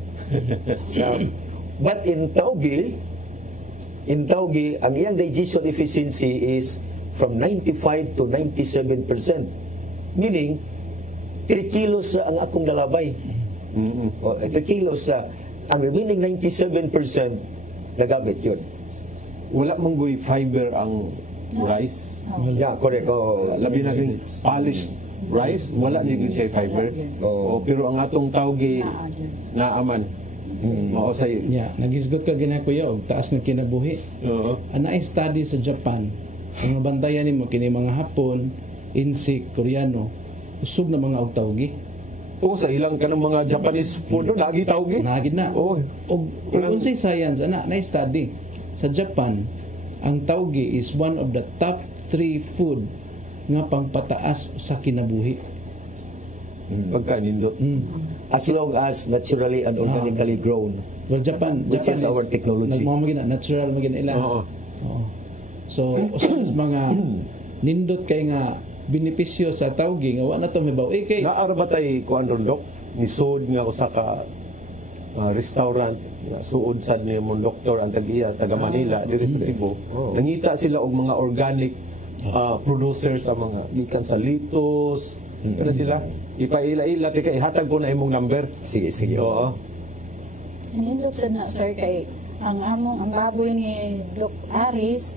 But in tawgi, ang iyang digestion efficiency is from 95 to 97%. Meaning, 3 kilos na ang akong nalabay. 3 kilos na. Ang remaining 97% nagamit yun. Wala manggoy fiber ang rice. Yeah, correct. Labi na rin polished rice, wala niya good siya fiber. Pero ang atong tawgi naaman. Mausay. Yeah, nagisgot ka gina kuya og taas ng kinabuhi. Ana study sa Japan. Ang nabantayan nimo kini mga Hapon, insect, Koreano, usog na mga og tawgi. Sa ilang kanang mga Japanese food lagi tawgi. Nagid na. Og unsay science ana na study sa Japan, ang tawgi is one of the top 3 food nga pangpataas sa kinabuhi. Pagkanindot. As long as naturally and organically grown. Well, Japan is our technology. Nagmamagina natural magina ila. So usa sa mga nindot kay nga benepisyo sa tawgi nga wa na to mabaw. Kay naara ba tay kuan ron Dok? Nisod nga usa ka restaurant nga suod sad ni mong doktor ang taga Manila diri sa Cebu. Nangita sila og mga organic producers sa mga gikan sa litos. Kana sila ipaila-ila tika ihatag ko na imong number. Sige. Oo. Nindot sa na sir kay ang baboy ni Doc Aris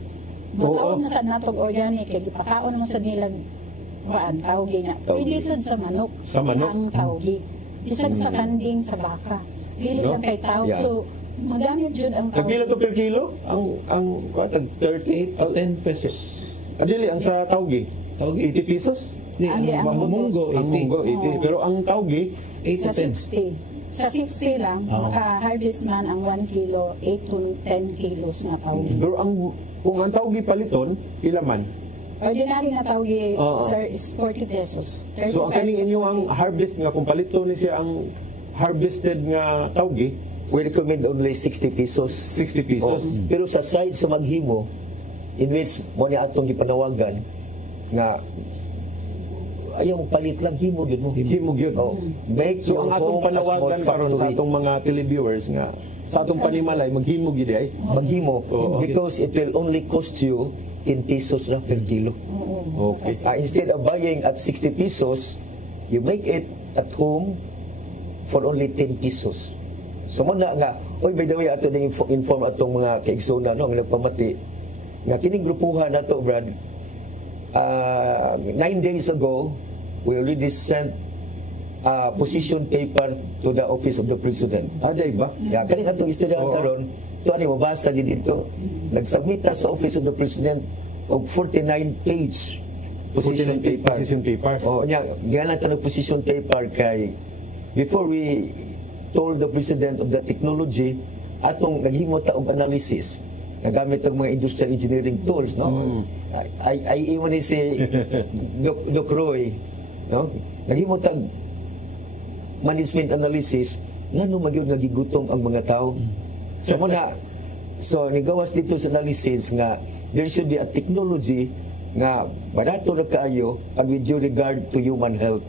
makaon na sa natog organic kay gipakaon mo sa nilang tawgi na. Pwede sad sa manok. Ang tawgi. Isag sa kanding sa baka. Dili lang kay tao. So magamit jud ang tawgi. Tagila to per kilo? Ang tag 38 to 10 pesos. Adili ang sa tawgi. 80 pesos? Ang munggo 80. Pero ang tawgi 8 to 10. Sa 60 lang, maka-harvest man ang 1 kilo, 8 to 10 kilos na tawgi. Pero kung ang tawgi paliton, pila man? Ordinary na tawgi, sir, is 40 pesos. So ang kaning inyo ang harvest nga, kung paliton ni siya ang harvested nga tawgi, we recommend only 60 pesos. 60 pesos. Pero sa side sa maghimo, in which mo ni atong gipanawagan nga ayaw palit lang himo gyud mo. Himog yun. Oh, make So your ang atong home a panawagan small karon sa factory. atong mga televiewers nga sa atong panimalay maghimog gid ay. Maghimo because it will only cost you 10 pesos na per kilo. Okay. Instead of buying at 60 pesos, you make it at home for only 10 pesos. So mo na nga, oy by the way ato ding inform atong mga kaigsona no nga nagpamati nga kining grupuhan nato Brad 9 days ago we already sent position paper to the office of the president. Aday ba? Ya, kaning atong istoryahan karon, to ani mabasa din dito. Nagsubmit sa office of the president og 49 page position paper. Position paper. Oh, nya gihanan ta ng position paper kay before we told the president of the technology atong naghimo ta og analysis nagamit og mga industrial engineering tools no. I even say Doc Roy no naghimo ta management analysis ngano magyud nagigutom ang mga tao. So muna so nigawas dito sa analysis nga there should be a technology nga barato ra kaayo and with due regard to human health.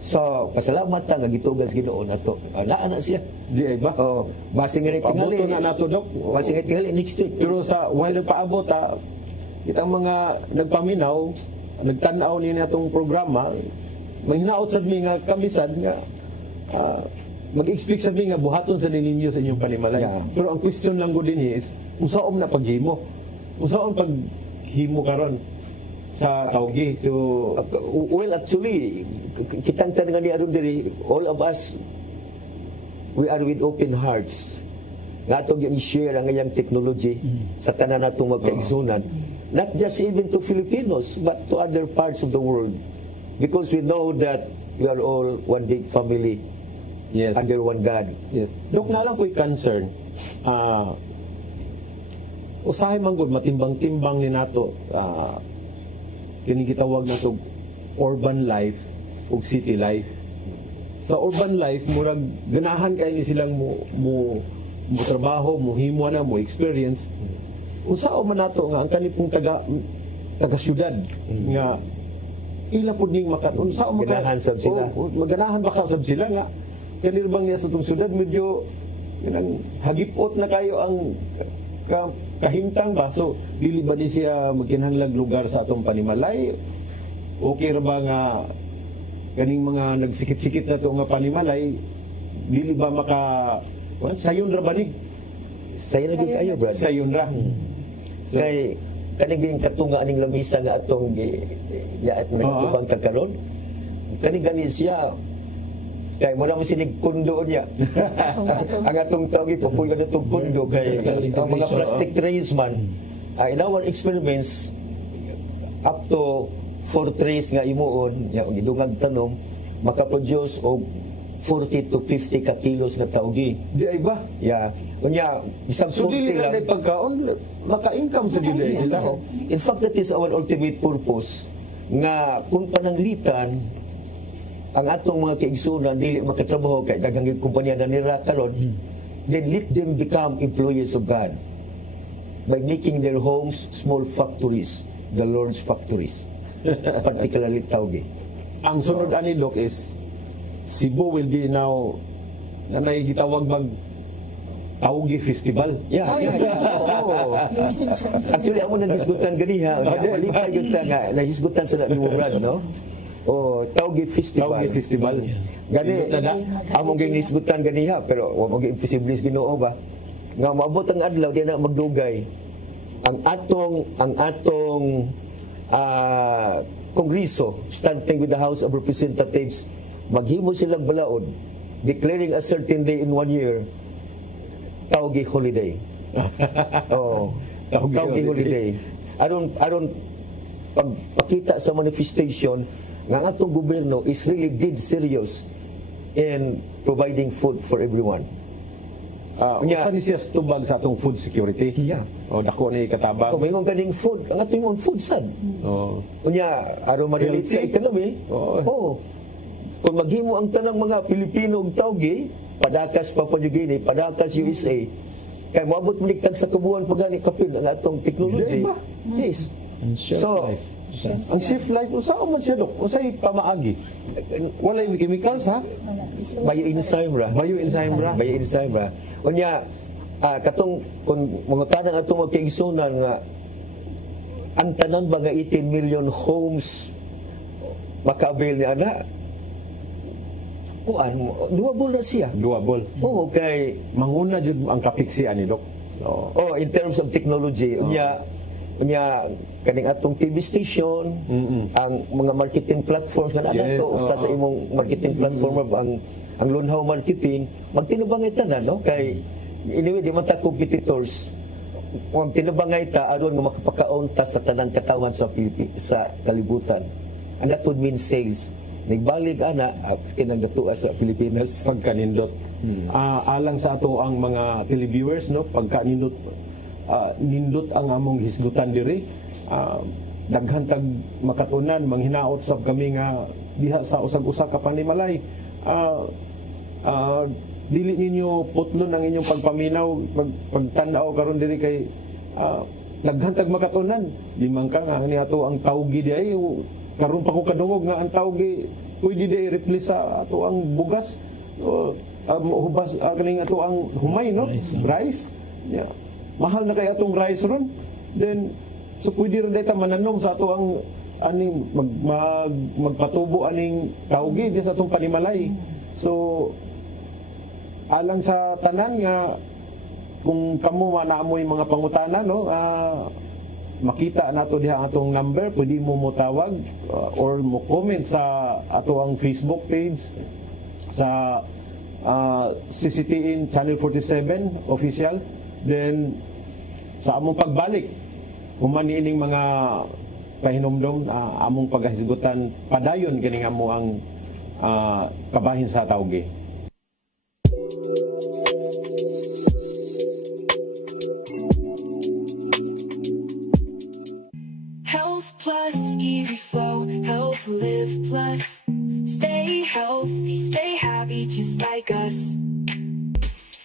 So pasalamat ta nga gitugas Ginoo nato. Naa na siya. Di ay ba? Oh, basing nga tingali. Pabuto na nato Dok. Basing nga tingali next week. Pero sa while nagpaabot kitang mga nagpaminaw, nagtan-aw niya atong programa, mahinaot sad mi nga kamisad nga mag-explain sa mi nga buhaton sa ninyo sa inyong panimalay. Yeah. Pero ang question lang ko din is, unsaon na paghimo? Unsaon paghimo karon sa tawgi? So Well, actually, kitang tanong ni Aron diri, all of us, we are with open hearts. Nga itong yung i-share ang ngayang technology sa tanan natong magkaigsunan. Not just even to Filipinos, but to other parts of the world. Because we know that we are all one big family yes. under one God. Yes. Dok na lang ko'y concern. Usahay man gud matimbang-timbang ni nato kini gitawag nato urban life ug city life. Sa urban life murag ganahan kay ni silang mo trabaho, mo himo na, mo experience. Usaw man nato nga ang kanipong taga syudad nga ila pud ning usaw Ganahan sab sila. Maganahan ba kasab sila nga kanilbang niya sa itong syudad medyo yun, hagipot na kayo ang kahimtang ba? So, dili ba ni siya magkinahanglag lugar sa atong panimalay? Okay ra ba nga ganing mga nagsikit-sikit na to nga panimalay, dili ba sayon ra ba ni? Sayon na gyud kayo, brad. Sayon ra. So, Kay kaniging katunga aning lamisa nga atong yaat na natubang kakaron. Kanigani siya kay mo na sinig kundo niya. Ang atong tawag ipupuyo na itong kundo kay ang mga plastic trays man. In our experiments, up to 4 trays nga imuon, yung idungag tanom, makaproduce og 40 to 50 ka kilos na taugi. di ay ba? Yeah. Unya, isang So, 40 dili lang. lang pagkaon, maka-income sa gila sila. In fact, that is our ultimate purpose nga kung pananglitan ang atong mga kaigsunan dili makatrabaho kay daghang kumpanya na nila karon, then let them become employees of God by making their homes small factories, the Lord's factories, particularly tawgi. Ang sunod ani Doc is Cebu will be now nanay gitawag mag Tawgi Festival. Yeah, Oo. Actually, amo nagisgutan ganiha. Malipay yun ta nga, nagisgutan sa New Brad, no? O, Tawgi Festival. Tawgi Festival. Gani, among gisgutan ganiha, pero wag mo imposible Ginoo ba? Nga maabot ang adlaw di na magdugay. Ang atong Kongreso, starting with the House of Representatives, maghimo silang balaod, declaring a certain day in 1 year, Tawgi holiday. Oh, Tawgi holiday. Aron pagpakita sa manifestation nga ang atong gobyerno is really dead serious in providing food for everyone. Usa ni siya tubag sa atong food security. Yeah. Dako ni katabang. Kung mayroong ganing food, ang atong food sad. Unya, aron ma-relate sa economy. Kung maghimo ang tanang mga Pilipino og tawgi, padakas Papua New Guinea, padakas USA, kay moabot mo sa kabuan pagani kapil ang atong technology. Yes. And short So, life. Ang safe life, saan man siya, Dok? Unsay pamaagi? Walay chemicals, ha? Bioenzyme ra. Bioenzyme ra. Unya, katong kung mga tanang atong magkaigsunan nga ang tanan ba nga 18 million homes maka-avail ni ana, doable na siya. Doable. Oo, kay Manguna jud ang kapiksian ni Dok. in terms of technology, unya kaning atong TV station, ang mga marketing platforms nga Yes, to sa imong marketing platform ang Lunhaw Marketing, magtinubangay ta na, no? Kay anyway, di man ta competitors. Kung tinubangay ta aron nga makapakaon ta sa tanang katawan sa kalibutan. And that would mean sales. Nagbalik ana kinagdatua sa Pilipinas. Pagkanindot. Alang sa ato ang mga televiewers, no? Pagkanindot nindot ang among hisgutan diri. Daghan tag makatunan, manghinaot sab kami nga diha sa usag-usa ka panimalay. Dili ninyo putlon ang inyong pagpaminaw, pagtanaw karon diri kay daghan tag makatunan. Di man ka nga ni ato ang tawgi diay karon pa ko kadungog nga ang tawgi pwede di replace sa ato ang bugas hubas kaning ato ang humay, no? Rice. Yeah. Mahal na kay atong rice ron. Then so pwede ra dayta mananom sa ato ang magpatubo aning tawgi di sa atong panimalay. So alang sa tanan nga kung kamo manaamoy mga pangutana, no, makita nato diha ang atong number, pwede mo motawag or mo comment sa ato ang Facebook page sa CCTN Channel 47 official. Then sa among pagbalik human niining mga pahinomdom, among paghisgutan padayon kini nga mo ang kabahin sa tawgi. Health Plus, easy flow, Health Live Plus. Stay healthy, stay happy, just like us.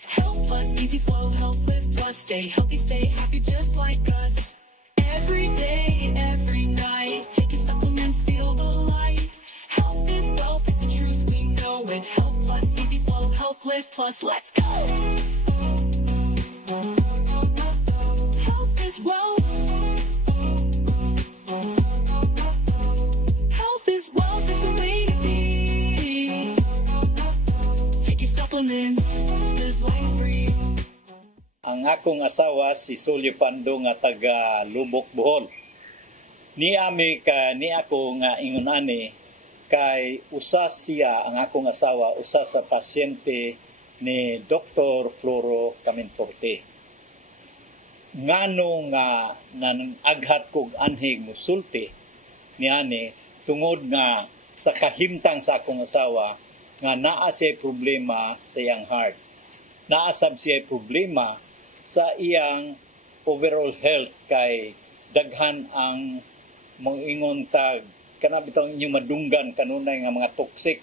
Health Plus, easy flow, Health Live Plus. Stay healthy, stay happy, just like us. Every day, every night, take your supplements, feel the light. Health is wealth, it's the truth, we know it. Health Plus, easy flow, Health Live Plus, let's go. Health is wealth. Health is wealth, is the way to be. Take your supplements, live life free. Ang akong asawa si Solio Pando nga taga Lubok, Bohol. Ni ako nga ingunani kay usa siya ang akong asawa, usa sa pasyente ni Dr. Floro Caminforte. Ngano nga nanaghat kog anhig musulti niani tungod nga sa kahimtang sa akong asawa nga naa siya problema sa iyang heart. Naa sab siya problema sa iyang overall health kay daghan ang moingon tag kana bitaw inyong madunggan kanunay nga mga toxic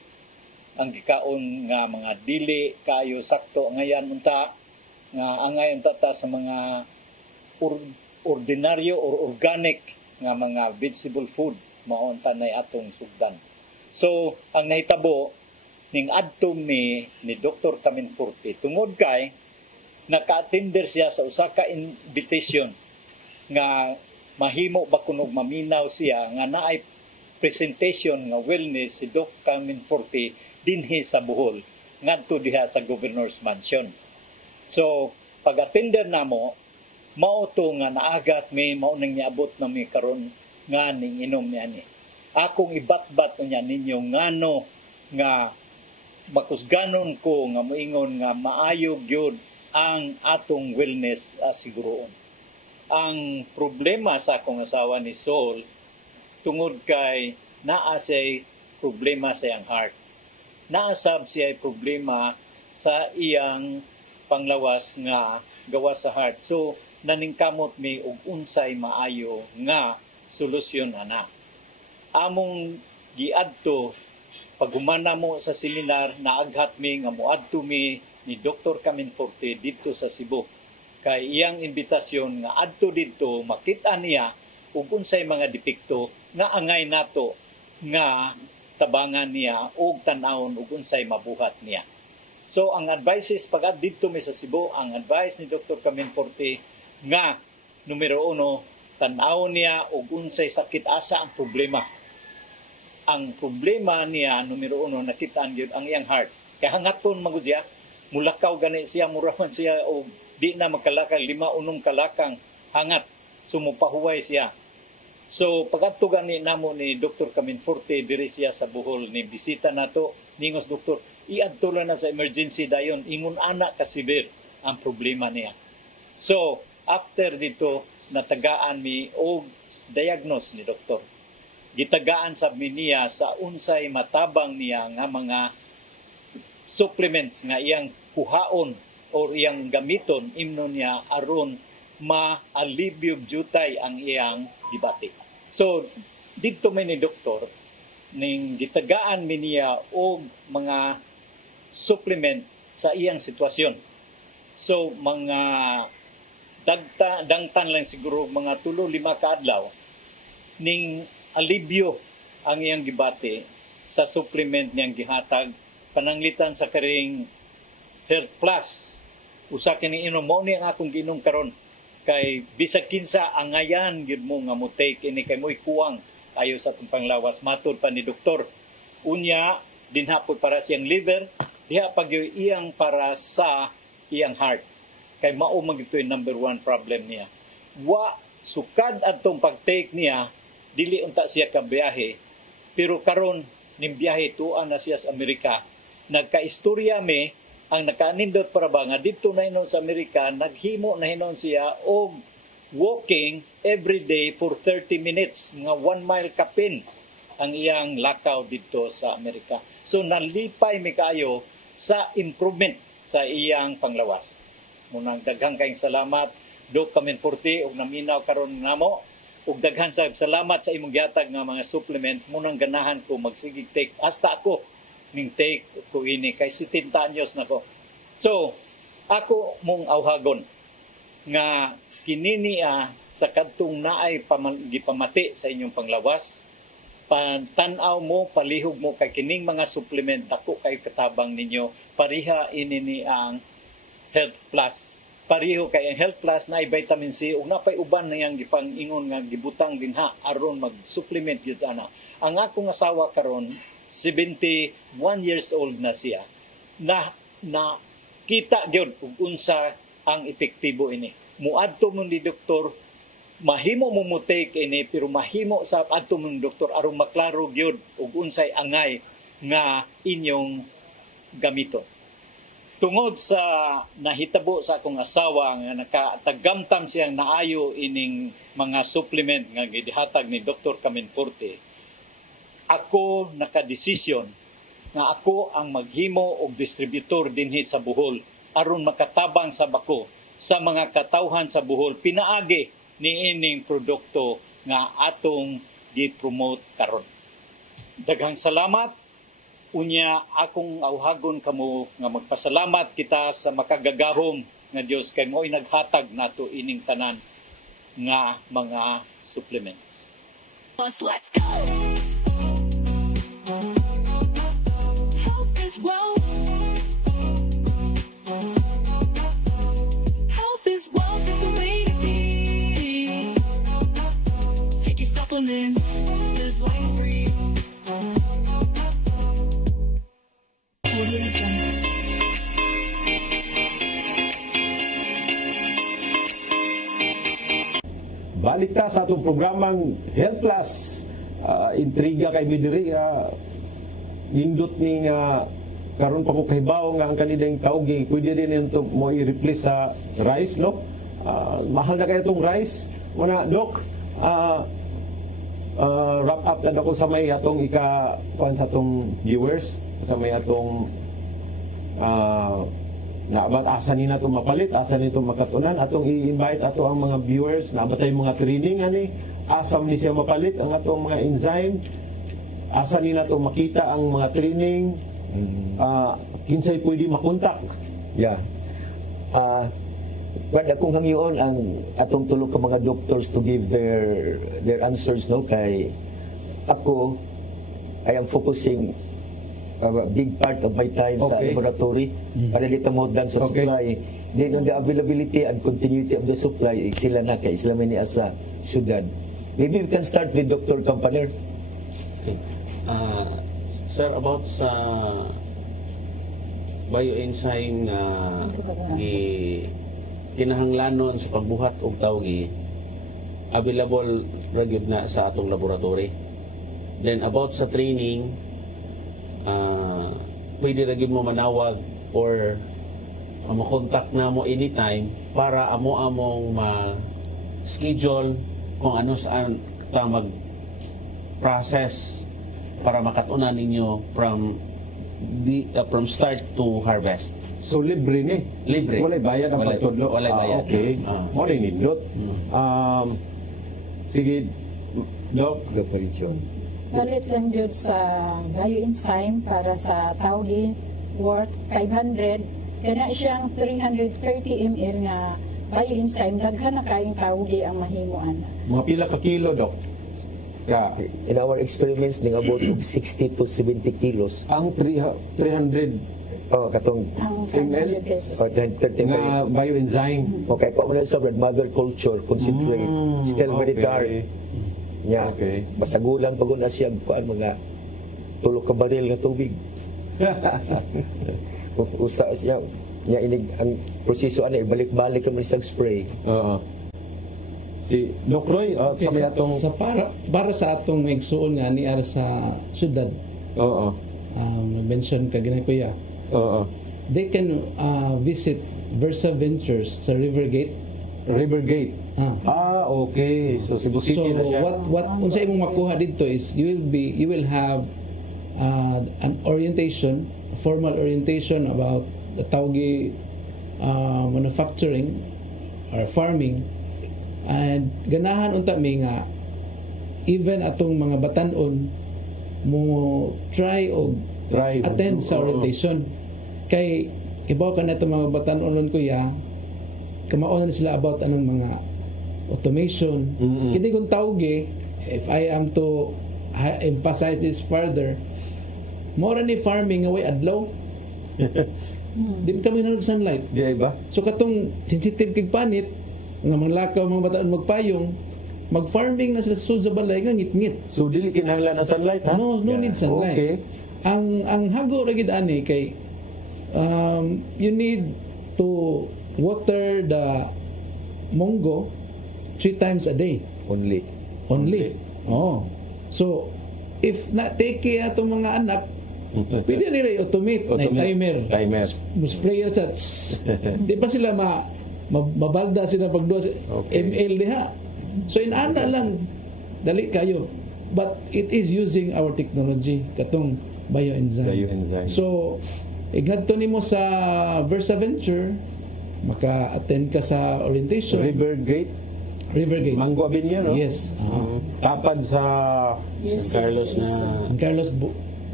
ang gikaon nga mga dili kayo sakto ngayon unta nga angayon tata sa mga ordinaryo or organic nga mga vegetable food maon tanay atong sugdan. So ang nahitabo ning adto ni Dr. Caminforte tungod kay naka-attender siya sa usa ka invitation nga mahimo ba kunog maminaw siya nga naay presentation nga wellness si Dr. Caminforte dinhi sa Bohol ngadto diha sa Governor's Mansion. So pag-attender namo mao to nga naagat may mao nang niabot na mi karon nga ning inom niani. Akong ibat-bat unya ninyo ngano nga makusganon ko nga moingon nga maayo gyud ang atong wellness siguroon. Ang problema sa akong asawa ni Sol tungod kay naa siya problema sa iyang heart. Naasab siya problema sa iyang panglawas nga gawa sa heart. So naningkamot mi og unsay maayo nga solusyon ana. Among giadto pagumana mo sa seminar naaghat mi nga moadto mi ni Dr. Caminforte dito sa Cebu. Kay iyang imbitasyon nga adto dito makita niya ug unsay mga depekto nga angay nato nga tabangan niya ug tan-awon ug unsay mabuhat niya. So ang advices pag dito mi sa Cebu, ang advice ni Dr. Carmen Forte nga numero 1, tan-awon niya ug unsay sakit asa ang problema. Ang problema niya numero 1 nakitaan gyud ang iyang heart. Kaya hangaton magud siya, mulakaw gani siya, muraman siya og di na magkalakang 5-6 kalakang hangat, sumupahuway siya. So pagadto gani namo ni Dr. Carmen Forte diri siya sa Bohol ni bisita nato, ningos doktor, iadto lang na sa emergency dayon, ingon ana ka severe ang problema niya. So after dito natagaan mi og diagnose ni doktor. Gitagaan sab mi niya sa unsay matabang niya nga mga supplements nga iyang kuhaon or iyang gamiton imnon niya aron ma-alibyo jutay ang iyang gibati. So dito may ni doktor ning gitagaan mi niya og mga supplement sa iyang sitwasyon. So mga dangtan lang siguro mga 3-5 kaadlaw ning alibyo ang iyang gibati sa supplement niyang gihatag pananglitan sa karing Health Plus. Usa kini inom mo ni ang akong giinom karon kay bisag kinsa angayan gid mo nga mo take ini kay mo'y kuwang ayo sa atong panglawas matud pa ni doktor. Unya dinha pod para siyang liver, diha pag iyang para sa iyang heart. Kay mao man gito yung number 1 problem niya. Wa sukad atong pag-take niya dili unta siya ka biyahe, pero karon ning biyahe tuan na siya sa Amerika. Nagkaistorya mi ang nakaanindot para ba nga dito na hinon sa Amerika, naghimo na hinon siya og walking every day for 30 minutes, nga 1 mile kapin ang iyang lakaw dito sa Amerika. So nalipay mi kayo sa improvement sa iyang panglawas. Munang daghang kayong salamat Doc Carmen Forte ug naminaw karon namo ug daghan sa salamat sa imong gihatag nga mga supplement. Munang ganahan ko magsigig take hasta ako ning take ko ini kay 70 anyos na ko. So ako mong awhagon nga kininiya sa kadtong naay gipamati sa inyong panglawas, tan-aw mo, palihog mo kay kining mga supplement dako kay katabang ninyo, pariha ini ni ang Health Plus. Pariho kay ang Health Plus na vitamin C ug napay uban na yang gipang-ingon nga gibutang dinha aron mag-supplement gyud ana. Ang akong asawa karon 71 years old na siya. Na kita gyud ug unsa ang epektibo ini. Muadto mo ni doktor, mahimo mo mo take ini pero mahimo sa adto mo ni doktor aron maklaro gyud ug unsay angay nga inyong gamiton. Tungod sa nahitabo sa akong asawa nga nakatagamtam siyang naayo ining mga supplement nga gihatag ni Dr. Carmen Forte, ako nakadesisyon nga ako ang maghimo og distributor dinhi sa Bohol aron makatabang sa bako sa mga katawhan sa Bohol pinaagi ni ining produkto nga atong gi-promote karon. Daghang salamat. Unya akong awhagon kamo nga magpasalamat kita sa makagagahom nga Dios kay mo'y naghatag nato ining tanan nga mga supplements. Let's go. Health is wealth. Health is wealth is the way to be. Take your supplements, live life free. Balik ta sa atong programang Health Plus. Intriga kay Midiri nindot ni nga karon pa ko kahibaw nga ang kanidang tawgi pwede rin ito mo i-replace sa rice, no? Mahal na kaya itong rice. Muna, Doc, wrap up na ako sa may atong sa atong viewers, sa may atong naabat asa ni nato mapalit, asa nito makatunan, atong i-invite ato ang mga viewers na batay mga training ani, asam ni siya mapalit ang atong mga enzyme, asa ni nato makita ang mga training, kinsay pwede makontak. Yeah. But akong hangyoon ang atong tulo ka mga doctors to give their answers, no, kay ako I am focusing a big part of my time sa laboratory para dito mo dan sa supply. Then on the availability and continuity of the supply, sila na kay sila may niya sa syudad. Maybe we can start with Dr. Campaner. Okay. Sir, about sa bioenzyme na kinahanglanon sa pagbuhat og tawgi, available ra gyud na sa atong laboratory. Then about sa training, pwede ra gyud mo manawag or makontak na mo anytime para among ma-schedule kung ano saan ta mag-process para makatunan ninyo from start to harvest. So libre ni. Libre. Walay bayad ang pagtudlo. Walay bayad. Okay. Mo rin nindot. Sige, Doc. Palit lang jud sa bioenzyme para sa tawgi worth 500. Kana siyang 330 ml na bioenzyme. Daghan na kayong tawgi ang mahimuan. Mga pila ka kilo, Doc? In our experiments, ning about 60 to 70 kilos. Ang 300 katong ml na bioenzyme. Okay, pa mo sa red mother culture, concentrate. Still very dark. Yeah. Okay. Basagulan pag na siya kuan mga tulo ka baril nga tubig. Usa siya. Nya inig ang proseso ana ibalik-balik naman sa spray. Oo. Si Doc Roy, sa may atong sa para sa atong igsuon nga ni ara sa syudad. Oo. Mention ka gina kuya. Oo. They can visit Versa Ventures sa Rivergate. Rivergate. Okay. So Cebu City na siya. What unsa imong makuha dito is you will have an orientation, a formal orientation about the tawgi manufacturing or farming. And ganahan unta mi nga even atong mga batan-on mo try attend sa orientation kay ibaw ka na itong mga batan-on kuya kamaonan sila about anong mga automation. Kini kung tawgi, if I am to emphasize this further, more ni farming away adlaw. Di kami nanood sunlight. Di ba? So katong sensitive kig panit, nga mga lakaw, mga bataan magpayong, mag-farming na sila sa balay nga ngit-ngit. So dili kinahanglan ang sunlight, ha? No need sunlight. Okay. Ang hago ra gid ani kay you need to water the munggo 3 times a day only. Oh. So if na take care atong mga anak, pwede nila i-automate na timer. Sprayer sa di pa sila mabalda sila pag 2 ml diha. So inana lang dali kayo. But it is using our technology katong bioenzyme. So igadto nimo sa Versa Venture, maka-attend ka sa orientation. Rivergate. Mango Avenue, no? Yes. Tapad sa San Carlos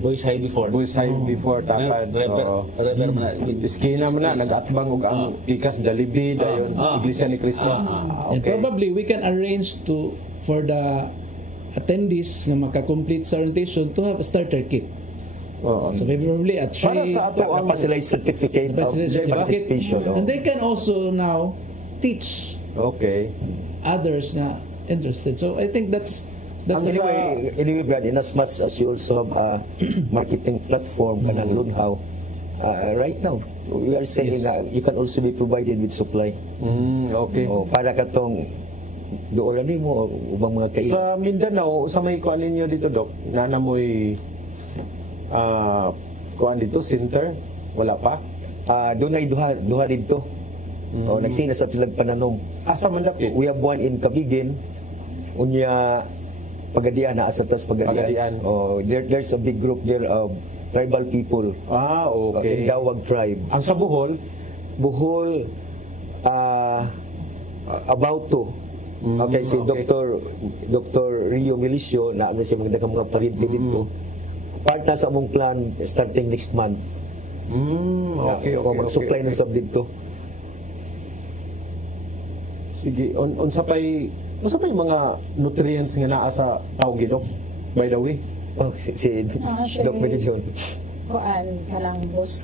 Boys High before tapad. Iskina mo na nag-atbang og ang pikas Jollibee dayon Iglesia ni Cristo. And probably we can arrange for the attendees nga maka-complete sa orientation to have a starter kit. So maybe probably at 3 para sa ato ang facility certificate of participation. And they can also now teach others na interested. So I think that's anyway, Brad, in as much as you also have a marketing platform kanang Lunhaw, right now we are saying that you can also be provided with supply. Para katong doon mo ubang mga kailan. Sa Mindanao, sa may kuan ninyo dito, Doc, nanamoy kuan dito center, wala pa? Doon ay duha dito. Nagsina sa Pilag Pananom. Asa man lapit? We have one in Cabigin. Unya Pagadian na asatas Pagadian. There's a big group there of tribal people. Okay. Dawag tribe. Ang sa Bohol, about to. Okay, si Dr. Rio Milicio na ano siya mga parinti dito. Part na sa among plan starting next month. Okay. Mag-supply ng sub dito. Sige, unsa pay mga nutrients nga naa sa tawgi, Dok? By the way. Oh, si Doc Medicine. Kuan kanang boost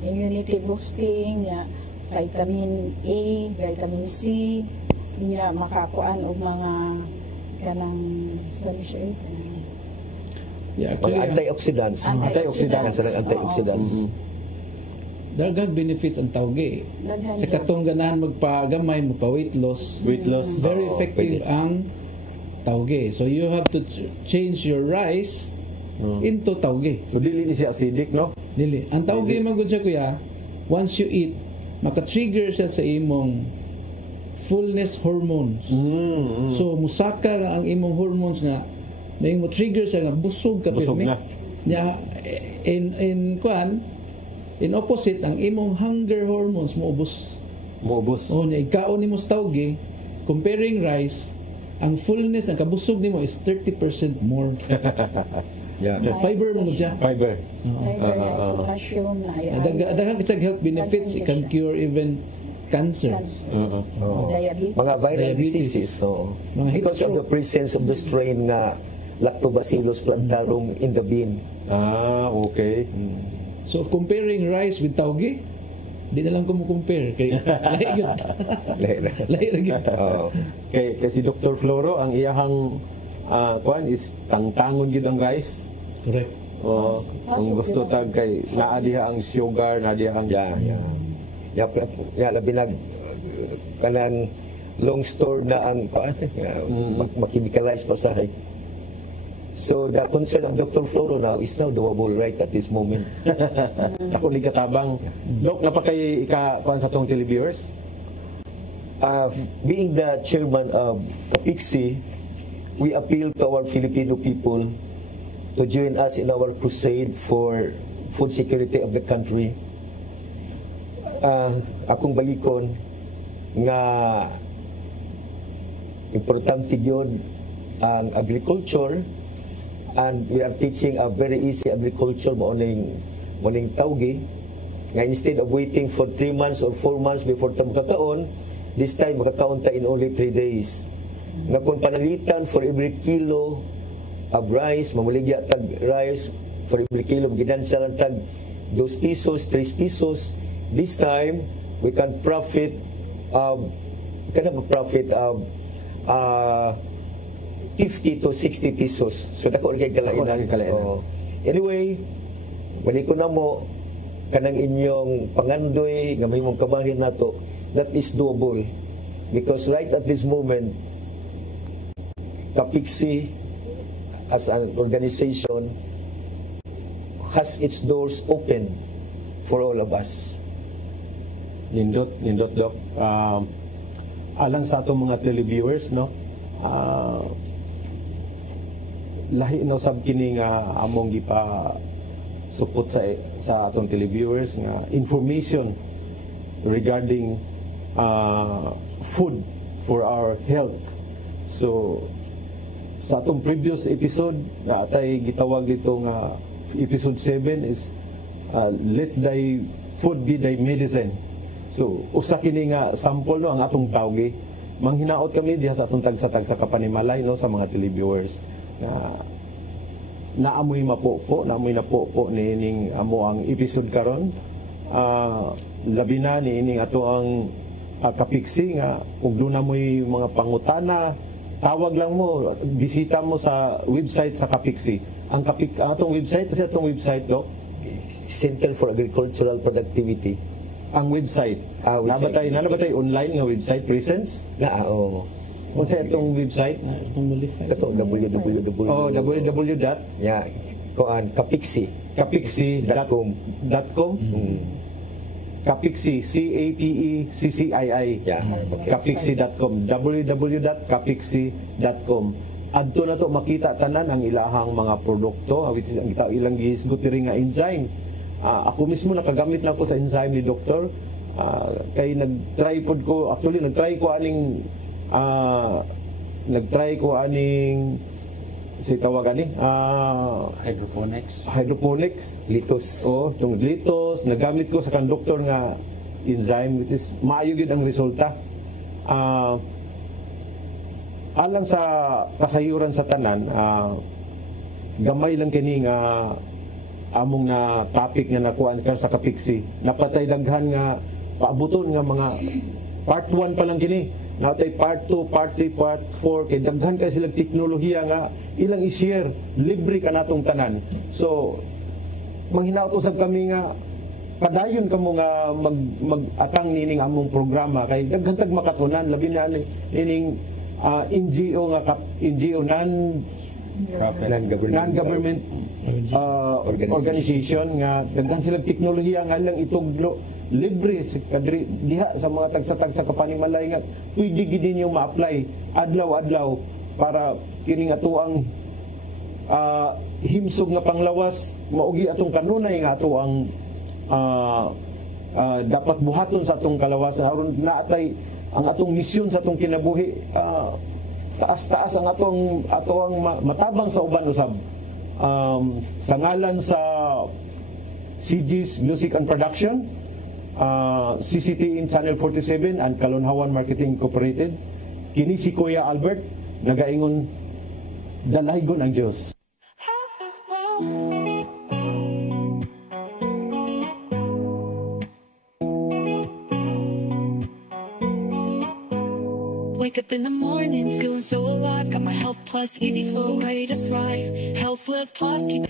immunity boosting ya, vitamin A, vitamin C, niya makakuan og mga kanang solution. Yeah, Mga antioxidants. Antioxidants. Antioxidants. Daghang benefits ang tawgi. Daghan Sa dyan. katong ganahan magpagamay, magpa-weight loss. Weight loss. Very Oo, effective pwede. ang tawgi. So you have to change your rice into tawgi. So dili ni siya acidic, no? Dili. Ang tawgi man gud siya kuya, once you eat, maka-trigger siya sa imong fullness hormones. So musaka ang imong hormones nga na mo trigger siya nga busog ka Busog pirmi. na. Nya in opposite ang imong hunger hormones moubos. Moubos. Oh, nya ikaon nimo sa tawgi, comparing rice, ang fullness ang kabusog nimo is 30% more. Yeah. Fiber mo dyan. Fiber. Fiber, potassium, Daghang kitag health benefits, it can cure even cancer. diabetes. Mga viral Diabetes. diseases. So, Mga heat because of stroke. the presence of the strain nga Lactobacillus plantarum in the bean. Okay. So comparing rice with tawgi, di na lang ko mo compare kay lahi gyud. Lahi ra gyud. Oo. Kay si Dr. Floro, ang iyahang kuan is tangtangon gyud ang rice. Correct. Oh, ang gusto tag kay naa diha ang sugar, naa diha ang Labi nag kanang long store na ang makimikalize pa sa hay. So the concern of Dr. Floro now is now doable right at this moment. Ako liga tabang. Dok, napakay kuan sa tong televiewers. Being the chairman of Kapiksi, we appeal to our Filipino people to join us in our crusade for food security of the country. Akong balikon nga importante yun ang agriculture, and we are teaching a very easy agriculture morning tawgi nga instead of waiting for 3 months or 4 months before ta makakaon, this time makakaon ta in only 3 days. Nga kung panalitan for every kilo of rice, mamuligya tag rice for every kilo, gidansa lang tag 2 pesos, 3 pesos. This time we can profit 50 to 60 pesos. So dako kay kalainan. Anyway, wali ko na mo kanang inyong pangandoy nga may mong kabahin nato, that is doable because right at this moment Kapiksi as an organization has its doors open for all of us. Nindot Dok. Alang sa atong mga televiewers, no? Lahi na usab kini nga among gipa support sa atong televiewers nga information regarding food for our health. So sa atong previous episode na atay gitawag dito nga episode 7 is let thy food be thy medicine. So usa kini nga sample, no, ang atong tawgi. Manghinaot kami diha sa atong tagsa-tagsa kapanimalay, no, sa mga televiewers na naamoy mapopo nining amo ang episode karon. Labi na nining ato ang Kapiksi nga ug doon na mo'y mga pangutana, tawag lang mo, bisita mo sa website sa Kapiksi. Ang atong website, kasi atong website, Dok, Center for Agricultural Productivity. Ang website. Nabatay online nga website presence? Oo. Kung sa itong website? Itong modify. Ito, www. www. Yeah, Kapiksi. Kapiksi.com. Kapiksi, CAPECCII. Yeah, okay. Kapiksi.com. www.kapiksi.com. Adto na to makita tanan ang ilahang mga produkto, which is ang ilang gihisgot diri nga enzyme. Ako mismo nakagamit na ako sa enzyme ni Doktor. Kay nag-try ko aning si tawag ani hydroponics litos. Itong litos nagamit ko sa kan doktor nga enzyme, which is maayo gyud ang resulta. alang sa kasayuran sa tanan, gamay lang kini nga among na topic nga nakuan ka sa kapiksi. Napatay daghan nga paabuton nga mga part 1 pa lang kini. Natay part 2, part 3, part 4 kay daghan kay silang teknolohiya nga ilang i-share, libre ka natong tanan. So manghinaot usab kami nga padayon kamo nga mag-atang nining among programa kay daghan tag makatunan labi na nining NGO nga NGO non-government organization nga daghan silang teknolohiya nga lang ituglo libre kadri diha sa mga tagsa-tagsa kapanimalay nga pwede gid ninyo ma-apply adlaw-adlaw para kining atuang himsog nga panglawas maugi atong kanunay nga ato ang dapat buhaton sa atong kalawasan aron naatay ang atong misyon sa atong kinabuhi taas-taas ang atong matabang sa uban usab sa ngalan sa CG's Music and Production, CCT in Channel 47 and Kalonhawan Marketing Incorporated, kini si Kuya Albert nagaingon dalaygon ang Dios. Wake up in the morning, feeling so alive. Got my Health Plus, easy flow, ready to thrive. Health Live Plus, keep